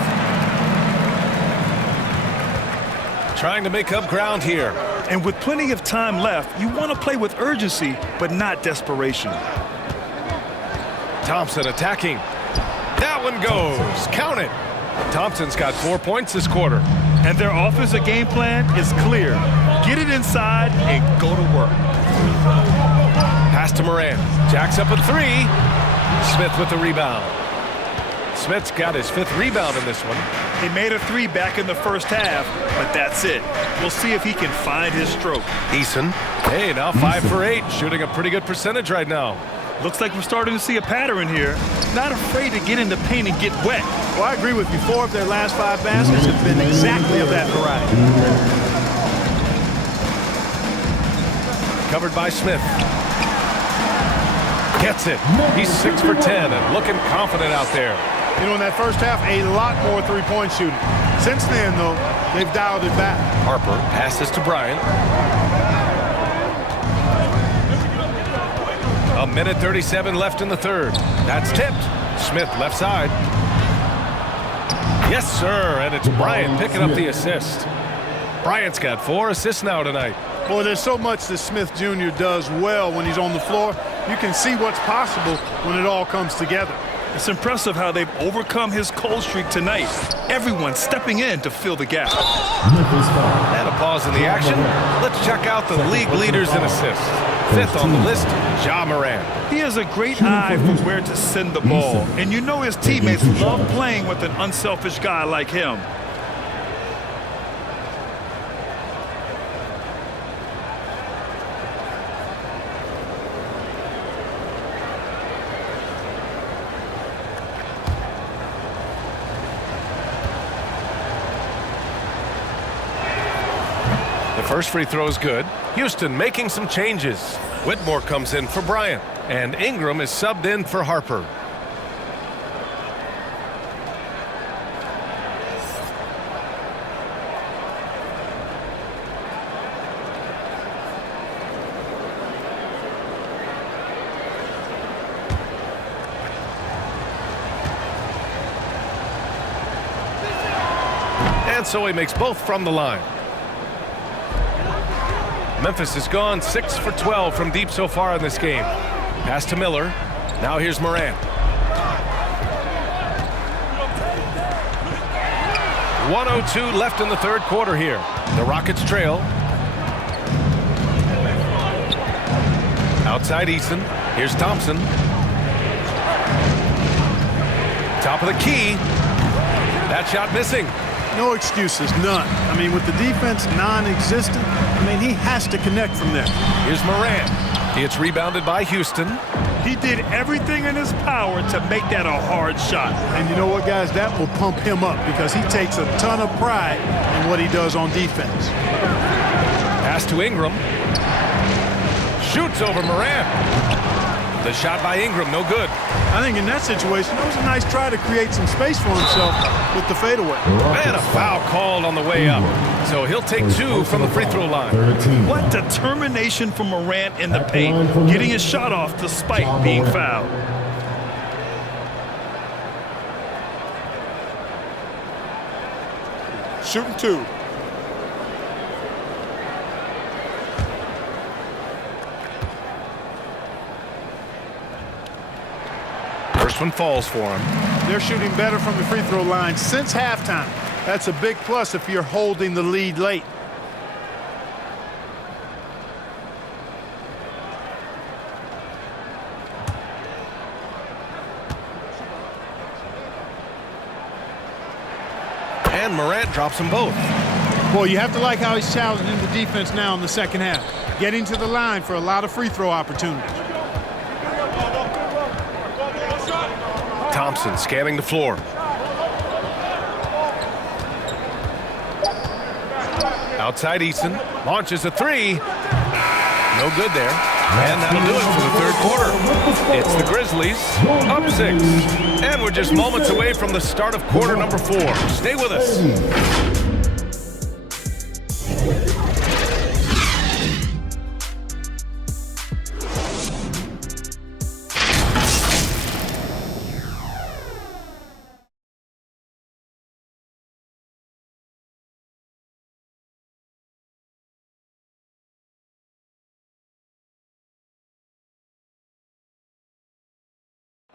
Trying to make up ground here. And with plenty of time left, you want to play with urgency, but not desperation. Thompson attacking. That one goes. Count it. Thompson's got 4 points this quarter. And their offensive game plan is clear. Get it inside and go to work. Pass to Morant. Jacks up a 3. Smith with the rebound. Smith's got his 5th rebound in this one. He made a 3 back in the first half, but that's it. We'll see if he can find his stroke. Eason. Hey, now 5 for 8. Shooting a pretty good percentage right now. Looks like we're starting to see a pattern here. Not afraid to get in the paint and get wet. Well, I agree with you. 4 of their last 5 baskets have been exactly of that variety. Covered by Smith. Gets it. He's 6 for 10 and looking confident out there. You know, in that first half, a lot more three-point shooting. Since then, though, they've dialed it back. Harper passes to Bryant. A minute 37 left in the third. That's tipped. Smith left side. Yes, sir, and it's Bryant picking up the assist. Bryant's got 4 assists now tonight. Boy, there's so much that Smith Jr. does well when he's on the floor. You can see what's possible when it all comes together. It's impressive how they've overcome his cold streak tonight. Everyone stepping in to fill the gap. And a pause in the action. Let's check out the league leaders in assists. 5th on the list, Ja Morant. He has a great eye for where to send the ball. And you know his teammates love playing with an unselfish guy like him. First free throw is good. Houston making some changes. Whitmore comes in for Bryant, and Ingram is subbed in for Harper. And so he makes both from the line. Memphis has gone 6 for 12 from deep so far in this game. Pass to Miller. Now here's Morant. 1:02 left in the third quarter here. The Rockets trail. Outside Eason. Here's Thompson. Top of the key. That shot missing. No excuses, none. I mean, with the defense non-existent, I mean, he has to connect from there. Here's Morant. It's rebounded by Houston. He did everything in his power to make that a hard shot. And you know what, guys? That will pump him up because he takes a ton of pride in what he does on defense. Pass to Ingram. Shoots over Morant. The shot by Ingram, no good. I think in that situation, it was a nice try to create some space for himself with the fadeaway. And a foul called on the way up. So he'll take 2 from the free throw line. What determination from Morant in the paint, getting his shot off despite being fouled. Shooting 2. First one falls for him. They're shooting better from the free throw line since halftime. That's a big plus if you're holding the lead late. And Morant drops them both. Well, you have to like how he's challenging the defense now in the second half. Getting to the line for a lot of free throw opportunities. Thompson scanning the floor. Outside Eason. Launches a 3. No good there. And that'll do it for the third quarter. It's the Grizzlies up 6. And we're just moments away from the start of quarter number 4. Stay with us.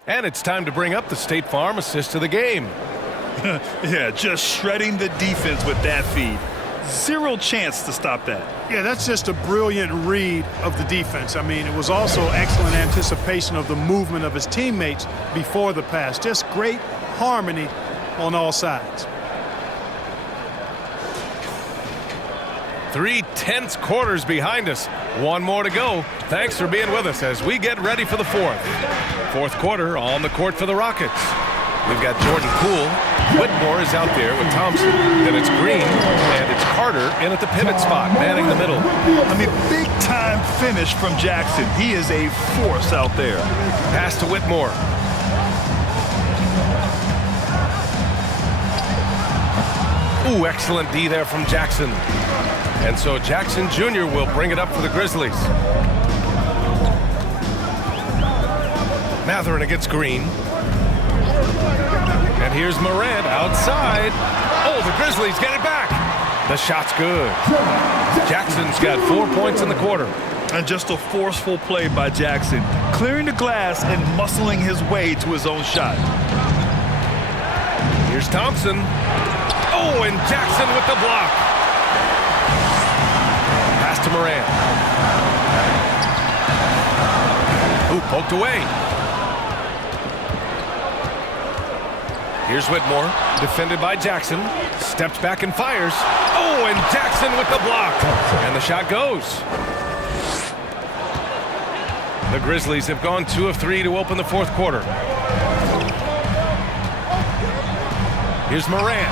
And it's time to bring up the State Farm assist of the game. Yeah, just shredding the defense with that feed. Zero chance to stop that. Yeah, that's just a brilliant read of the defense. I mean, it was also excellent anticipation of the movement of his teammates before the pass. Just great harmony on all sides. 3 tense quarters behind us. One more to go. Thanks for being with us as we get ready for the fourth. Fourth quarter on the court for the Rockets. We've got Jordan Poole. Whitmore is out there with Thompson. Then it's Green, and it's Carter in at the pivot spot, manning the middle. I mean, big-time finish from Jackson. He is a force out there. Pass to Whitmore. Ooh, excellent D there from Jackson. And so Jackson Jr. will bring it up for the Grizzlies. Matherin against Green. And here's Morant outside. Oh, the Grizzlies get it back. The shot's good. Jackson's got 4 points in the quarter. And just a forceful play by Jackson, clearing the glass and muscling his way to his own shot. Here's Thompson. Oh, and Jackson with the block. Pass to Morant. Ooh, poked away. Here's Whitmore, defended by Jackson. Steps back and fires. Oh, and Jackson with the block. And the shot goes. The Grizzlies have gone 2 of 3 to open the fourth quarter. Here's Morant.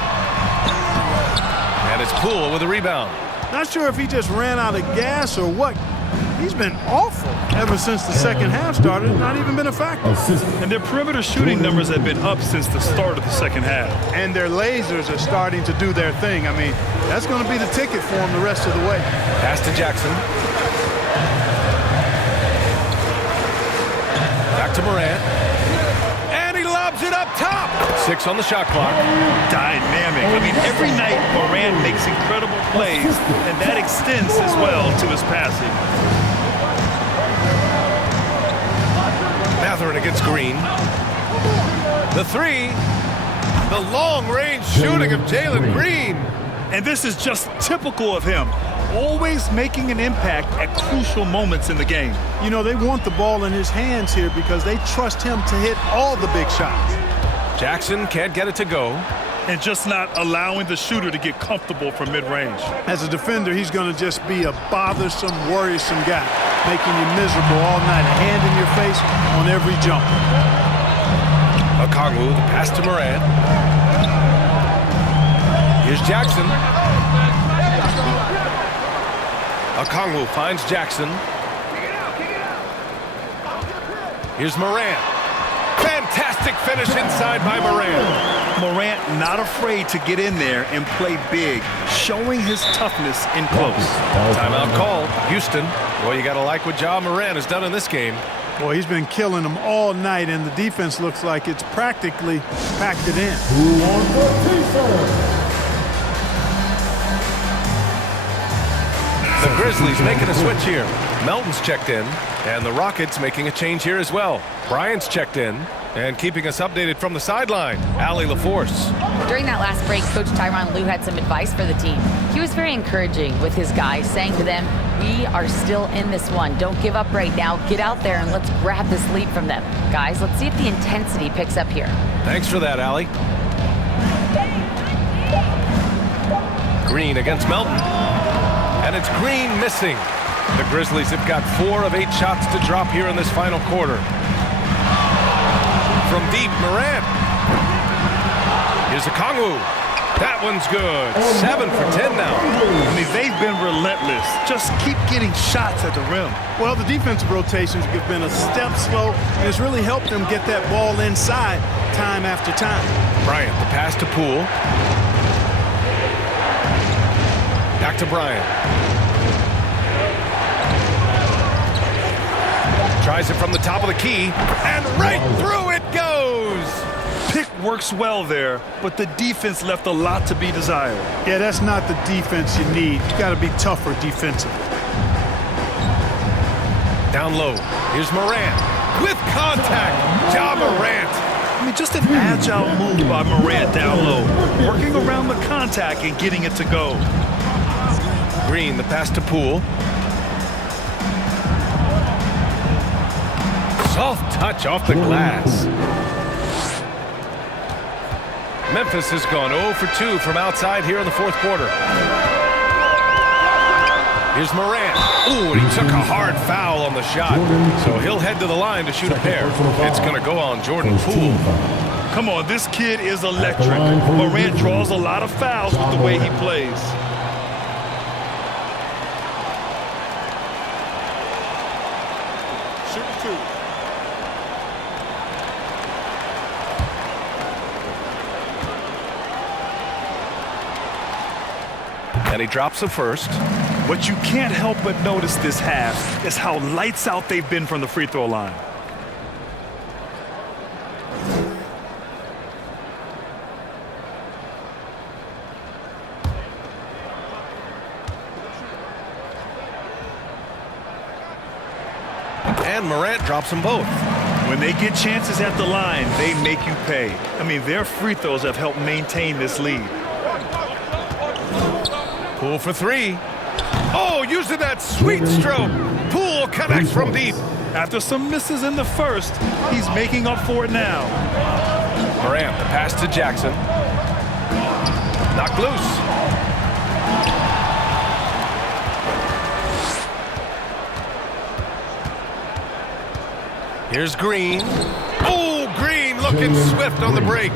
And it's Poole with a rebound. Not sure if he just ran out of gas or what. He's been awful ever since the second half started. Not even been a factor. And their perimeter shooting numbers have been up since the start of the second half. And their lasers are starting to do their thing. I mean, that's going to be the ticket for them the rest of the way. Pass to Jackson. Back to Morant. And he lobs it up top. 6 on the shot clock. Dynamic. I mean, every night Morant makes incredible plays, and that extends as well to his passing. Mathurin against Green. The 3. The long-range shooting of Jalen Green. And this is just typical of him. Always making an impact at crucial moments in the game. You know, they want the ball in his hands here because they trust him to hit all the big shots. Jackson can't get it to go. And just not allowing the shooter to get comfortable from mid-range. As a defender, he's going to just be a bothersome, worrisome guy, making you miserable all night, a hand in your face on every jump. Okongwu, the pass to Morant. Here's Jackson. Okongwu finds Jackson. Here's Morant. Fantastic finish inside by Morant. Morant not afraid to get in there and play big, showing his toughness in close. Timeout called. Houston. Well, you got to like what Ja Morant has done in this game. Boy, he's been killing them all night, and the defense looks like it's practically packed it in. The Grizzlies making a switch here. Melton's checked in, and the Rockets making a change here as well. Bryant's checked in, and keeping us updated from the sideline, Allie LaForce. During that last break, Coach Tyronn Lue had some advice for the team. He was very encouraging with his guys, saying to them, we are still in this one. Don't give up right now. Get out there and let's grab this lead from them. Guys, let's see if the intensity picks up here. Thanks for that, Allie. Green against Melton. And it's Green missing. The Grizzlies have got 4 of 8 shots to drop here in this final quarter. From deep, Morant. Here's Okongwu. That one's good. 7 for 10 now. I mean, they've been relentless. Just keep getting shots at the rim. Well, the defensive rotations have been a step slow, and it's really helped them get that ball inside time after time. Bryant, the pass to Poole. Back to Bryant. Tries it from the top of the key, and right through it goes! Pick works well there, but the defense left a lot to be desired. Yeah, that's not the defense you need. You got to be tougher defensively. Down low, here's Morant. With contact, Ja Morant. I mean, just an agile move by Morant down low, working around the contact and getting it to go. Green, the pass to Poole. Soft touch off the glass. Memphis has gone 0 for 2 from outside here in the fourth quarter. Here's Morant. Ooh, and he took a hard foul on the shot. So he'll head to the line to shoot a pair. It's going to go on Jordan Poole. Come on, this kid is electric. Morant draws a lot of fouls with the way he plays. And he drops the first. What you can't help but notice this half is how lights out they've been from the free throw line. And Morant drops them both. When they get chances at the line, they make you pay. I mean, their free throws have helped maintain this lead. Poole for three. Oh, using that sweet stroke. Poole connects from deep. After some misses in the first, he's making up for it now. Morant, the pass to Jackson. Knocked loose. Here's Green. Oh, Green looking swift on the break.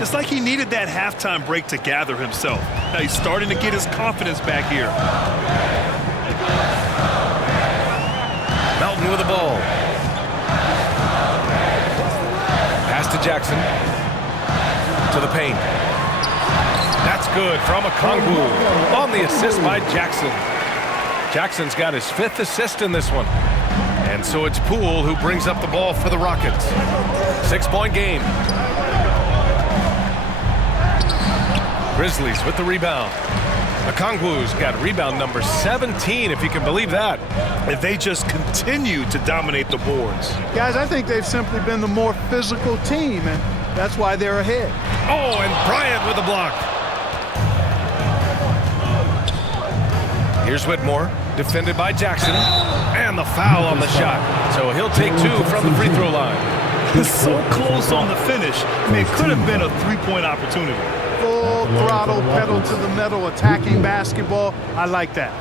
It's like he needed that halftime break to gather himself. Now he's starting to get his confidence back here. Melton with the ball. Pass to Jackson. To the paint. That's good from Okongwu on the assist by Jackson. Jackson's got his 5th assist in this one. And so it's Poole who brings up the ball for the Rockets. 6-point game. Grizzlies with the rebound. Okongwu's got rebound number 17, if you can believe that. If they just continue to dominate the boards. Guys, I think they've simply been the more physical team, and that's why they're ahead. Oh, and Bryant with the block. Here's Whitmore, defended by Jackson, and the foul on the shot. So he'll take 2 from the free throw line. He's so close on the finish. I mean, it could have been a 3-point opportunity. Full throttle, pedal to the metal, attacking basketball. I like that.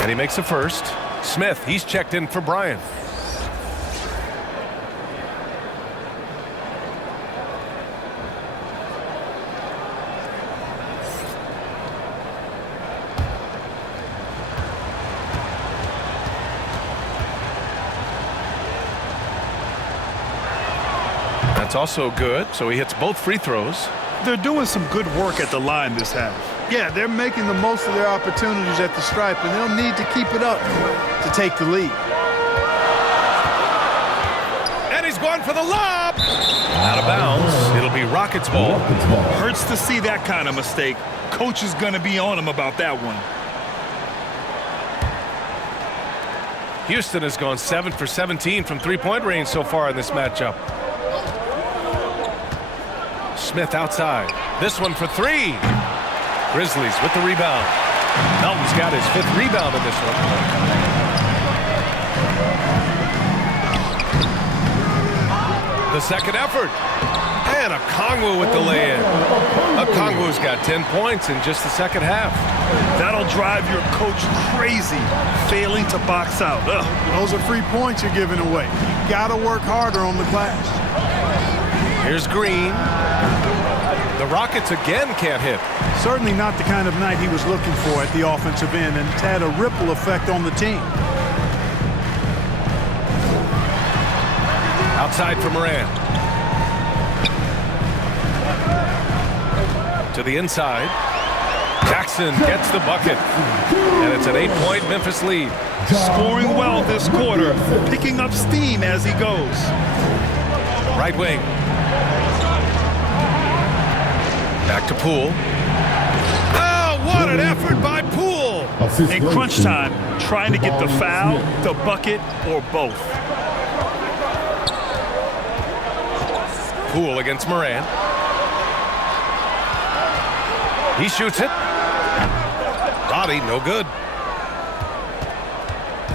And he makes the first. Smith, he's checked in for Bryant. That's also good, so he hits both free throws. They're doing some good work at the line this half. Yeah, they're making the most of their opportunities at the stripe, and they'll need to keep it up to take the lead. And he's going for the lob. Out of bounds. It'll be Rockets ball. Hurts to see that kind of mistake. Coach is going to be on him about that one. Houston has gone 7 for 17 from 3-point range so far in this matchup. Smith outside. This one for 3. Grizzlies with the rebound. Melton's got his 5th rebound in this one. The second effort. And Okongwu with the lay-in. Okongwu's got 10 points in just the second half. That'll drive your coach crazy, failing to box out. Ugh. Those are free points you're giving away. You got to work harder on the glass. Here's Green. The Rockets again can't hit. Certainly not the kind of night he was looking for at the offensive end, and it's had a ripple effect on the team. Outside for Morant. To the inside. Jackson gets the bucket. And it's an 8-point Memphis lead. Scoring well this quarter, picking up steam as he goes. Right wing. Back to Poole. Oh, what an effort by Poole! In crunch time, trying to get the foul, the bucket, or both. Poole against Morant. He shoots it. Roddy, no good.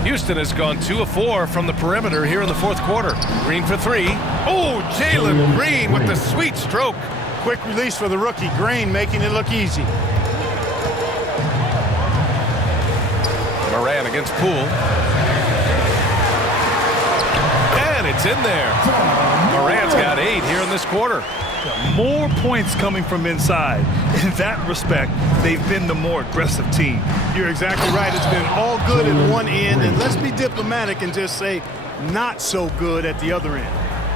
Houston has gone 2 of 4 from the perimeter here in the 4th quarter. Green for 3. Oh, Jalen Green with the sweet stroke. Quick release for the rookie. Green making it look easy. Morant against Poole. And it's in there. Morant's got 8 here in this quarter. More points coming from inside. In that respect, they've been the more aggressive team. You're exactly right. It's been all good at one end, and let's be diplomatic and just say not so good at the other end.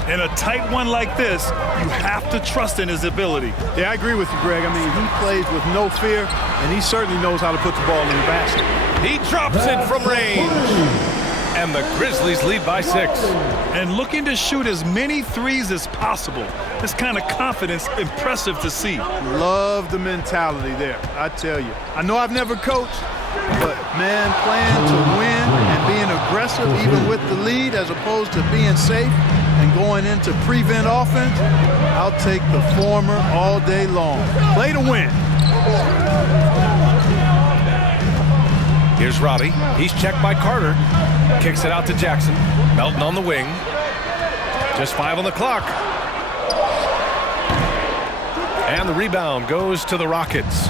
In a tight one like this, you have to trust in his ability. Yeah, I agree with you, Greg. I mean, he plays with no fear, and he certainly knows how to put the ball in the basket. He drops it from range. And the Grizzlies lead by 6. And looking to shoot as many threes as possible. This kind of confidence, impressive to see. Love the mentality there, I tell you. I know I've never coached, but, man, playing to win and being aggressive, even with the lead, as opposed to being safe and going into prevent offense, I'll take the former all day long. Play to win. Here's Robbie. He's checked by Carter. Kicks it out to Jackson. Melton on the wing. Just 5 on the clock. And the rebound goes to the Rockets.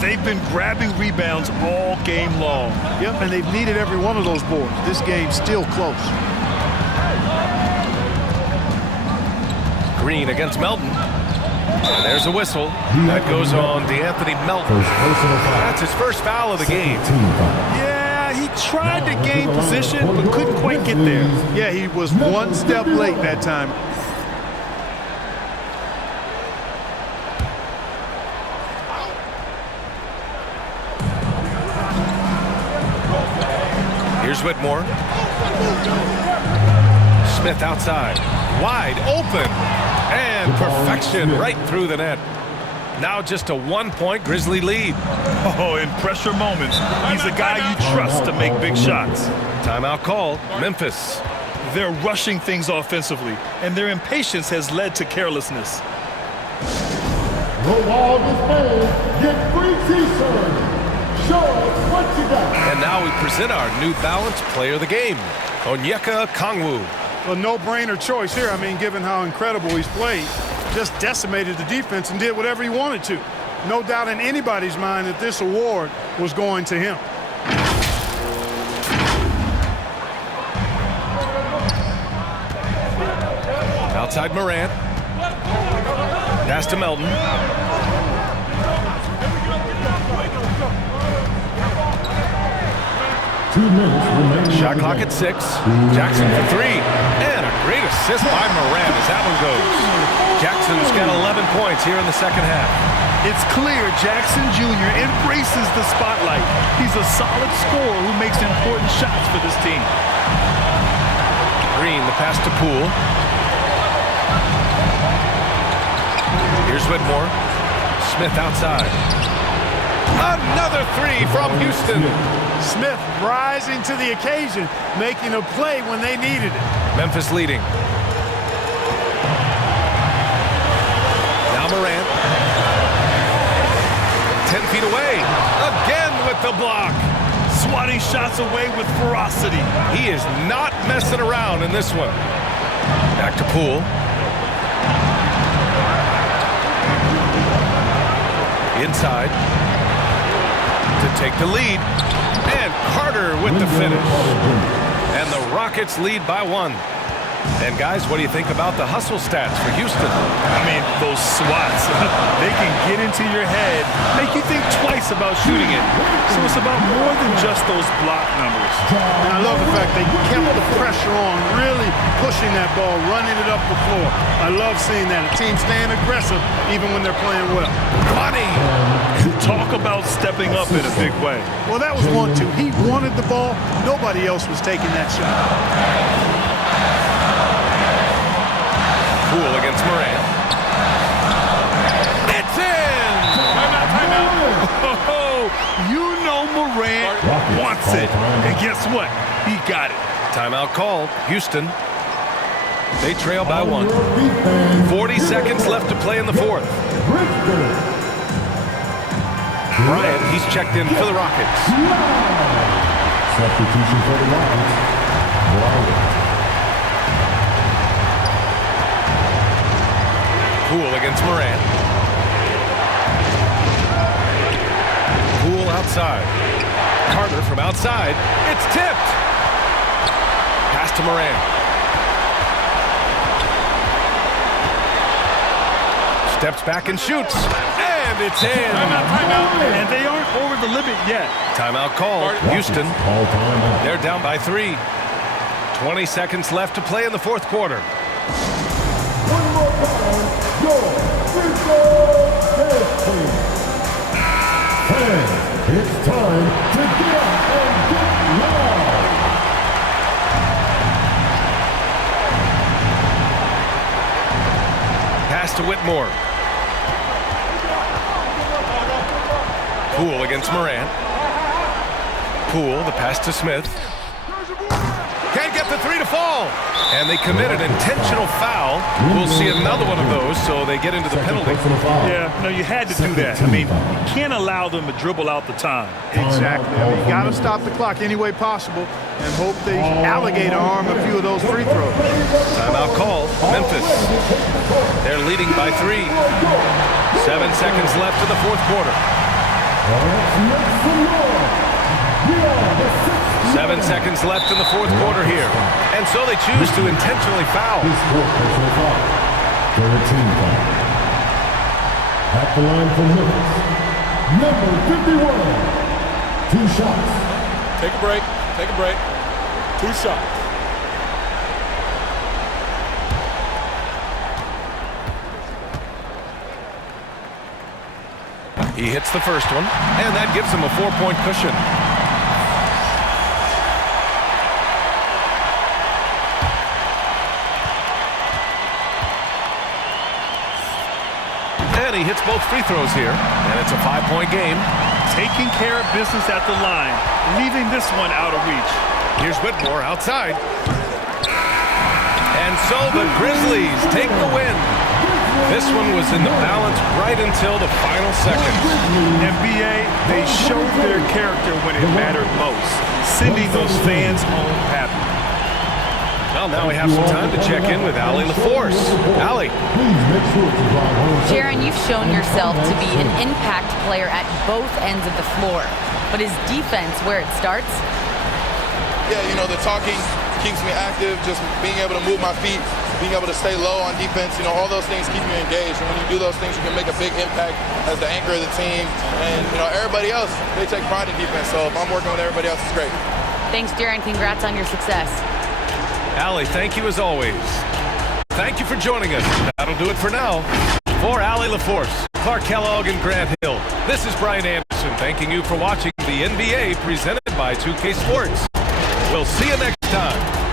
They've been grabbing rebounds all game long. Yep, and they've needed every one of those boards. This game's still close. Green against Melton. And there's a whistle. That goes on DeAnthony Melton. That's his first foul of the game. Yeah, he tried to gain position, but couldn't quite get there. Yeah, he was one step late that time. Here's Whitmore. Smith outside. Wide open. And perfection right through the net. Now just a 1-point Grizzly lead. Oh, in pressure moments, he's a guy you trust to make big shots. Timeout called. Memphis. They're rushing things offensively, and their impatience has led to carelessness. No ball displayed. Get free T-shirts. Show us what you got. And now we present our New Balance Player of the Game, Onyeka Okongwu. A no-brainer choice here. I mean, given how incredible he's played, just decimated the defense and did whatever he wanted to. No doubt in anybody's mind that this award was going to him. Outside Morant. Pass to Melton. Shot clock at 6. Jackson for 3. And a great assist by Morant as that one goes. Jackson's got 11 points here in the second half. It's clear Jackson Jr. embraces the spotlight. He's a solid scorer who makes important shots for this team. Green, the pass to Poole. Here's Whitmore. Smith outside. Another 3 from Houston. Smith rising to the occasion, making a play when they needed it. Memphis leading. Now Morant. 10 feet away. Again with the block. Swatting shots away with ferocity. He is not messing around in this one. Back to Poole. Inside. To take the lead. And Carter with the finish. And the Rockets lead by 1. And guys, what do you think about the hustle stats for Houston? I mean, those swats, they can get into your head, make you think twice about shooting it. So it's about more than just those block numbers. And I love the fact they kept the pressure on, really pushing that ball, running it up the floor. I love seeing that. A team staying aggressive even when they're playing well. Money! Talk about stepping up in a big way. Well, that was 1-2. He wanted the ball. Nobody else was taking that shot. Poole against Morant. It's in! Timeout. Oh, you know Morant wants it. And guess what? He got it. Timeout called. Houston. They trail by 1. 40 seconds left to play in the 4th. Bryant, he's checked in for the Rockets. Substitution for the Rockets. Bryant. Poole against Morant. Poole outside. Carter from outside. It's tipped. Pass to Morant. Steps back and shoots. And it's in. Timeout. And they aren't over the limit yet. Timeout called. Houston. They're down by 3. 20 seconds left to play in the 4th quarter. And it's time to get up and get loud. Pass to Whitmore. Poole against Morant. Poole, the pass to Smith. Can't get the three to fall. And they commit an intentional foul. We'll see another one of those, so they get into the penalty. Yeah, no, you had to do that. I mean, you can't allow them to dribble out the time. Exactly. I mean, you got to stop the clock any way possible and hope they alligator arm a few of those free throws. Timeout call, Memphis. They're leading by 3. 7 seconds left in the fourth quarter. 7 seconds left in the fourth quarter here. And so they choose to intentionally foul. At the line for Memphis, number 51. 2 shots. Take a break. Take a break. 2 shots. He hits the first one, and that gives him a 4-point cushion. And he hits both free throws here, and it's a 5-point game. Taking care of business at the line, leaving this one out of reach. Here's Whitmore outside. And so the Grizzlies take the win. This one was in the balance right until the final seconds. NBA, they showed their character when it mattered most, sending those fans home happy. Well, now we have some time to check in with Allie LaForce. Allie. Jaron, you've shown yourself to be an impact player at both ends of the floor. But is defense where it starts? Yeah, you know, the talking keeps me active, just being able to move my feet, being able to stay low on defense, you know, all those things keep you engaged. And when you do those things, you can make a big impact as the anchor of the team. And, you know, everybody else, they take pride in defense. So if I'm working with everybody else, it's great. Thanks, Jaron. Congrats on your success. Allie, thank you as always. Thank you for joining us. That'll do it for now. For Allie LaForce, Clark Kellogg, and Grant Hill, this is Brian Anderson thanking you for watching the NBA presented by 2K Sports. We'll see you next time.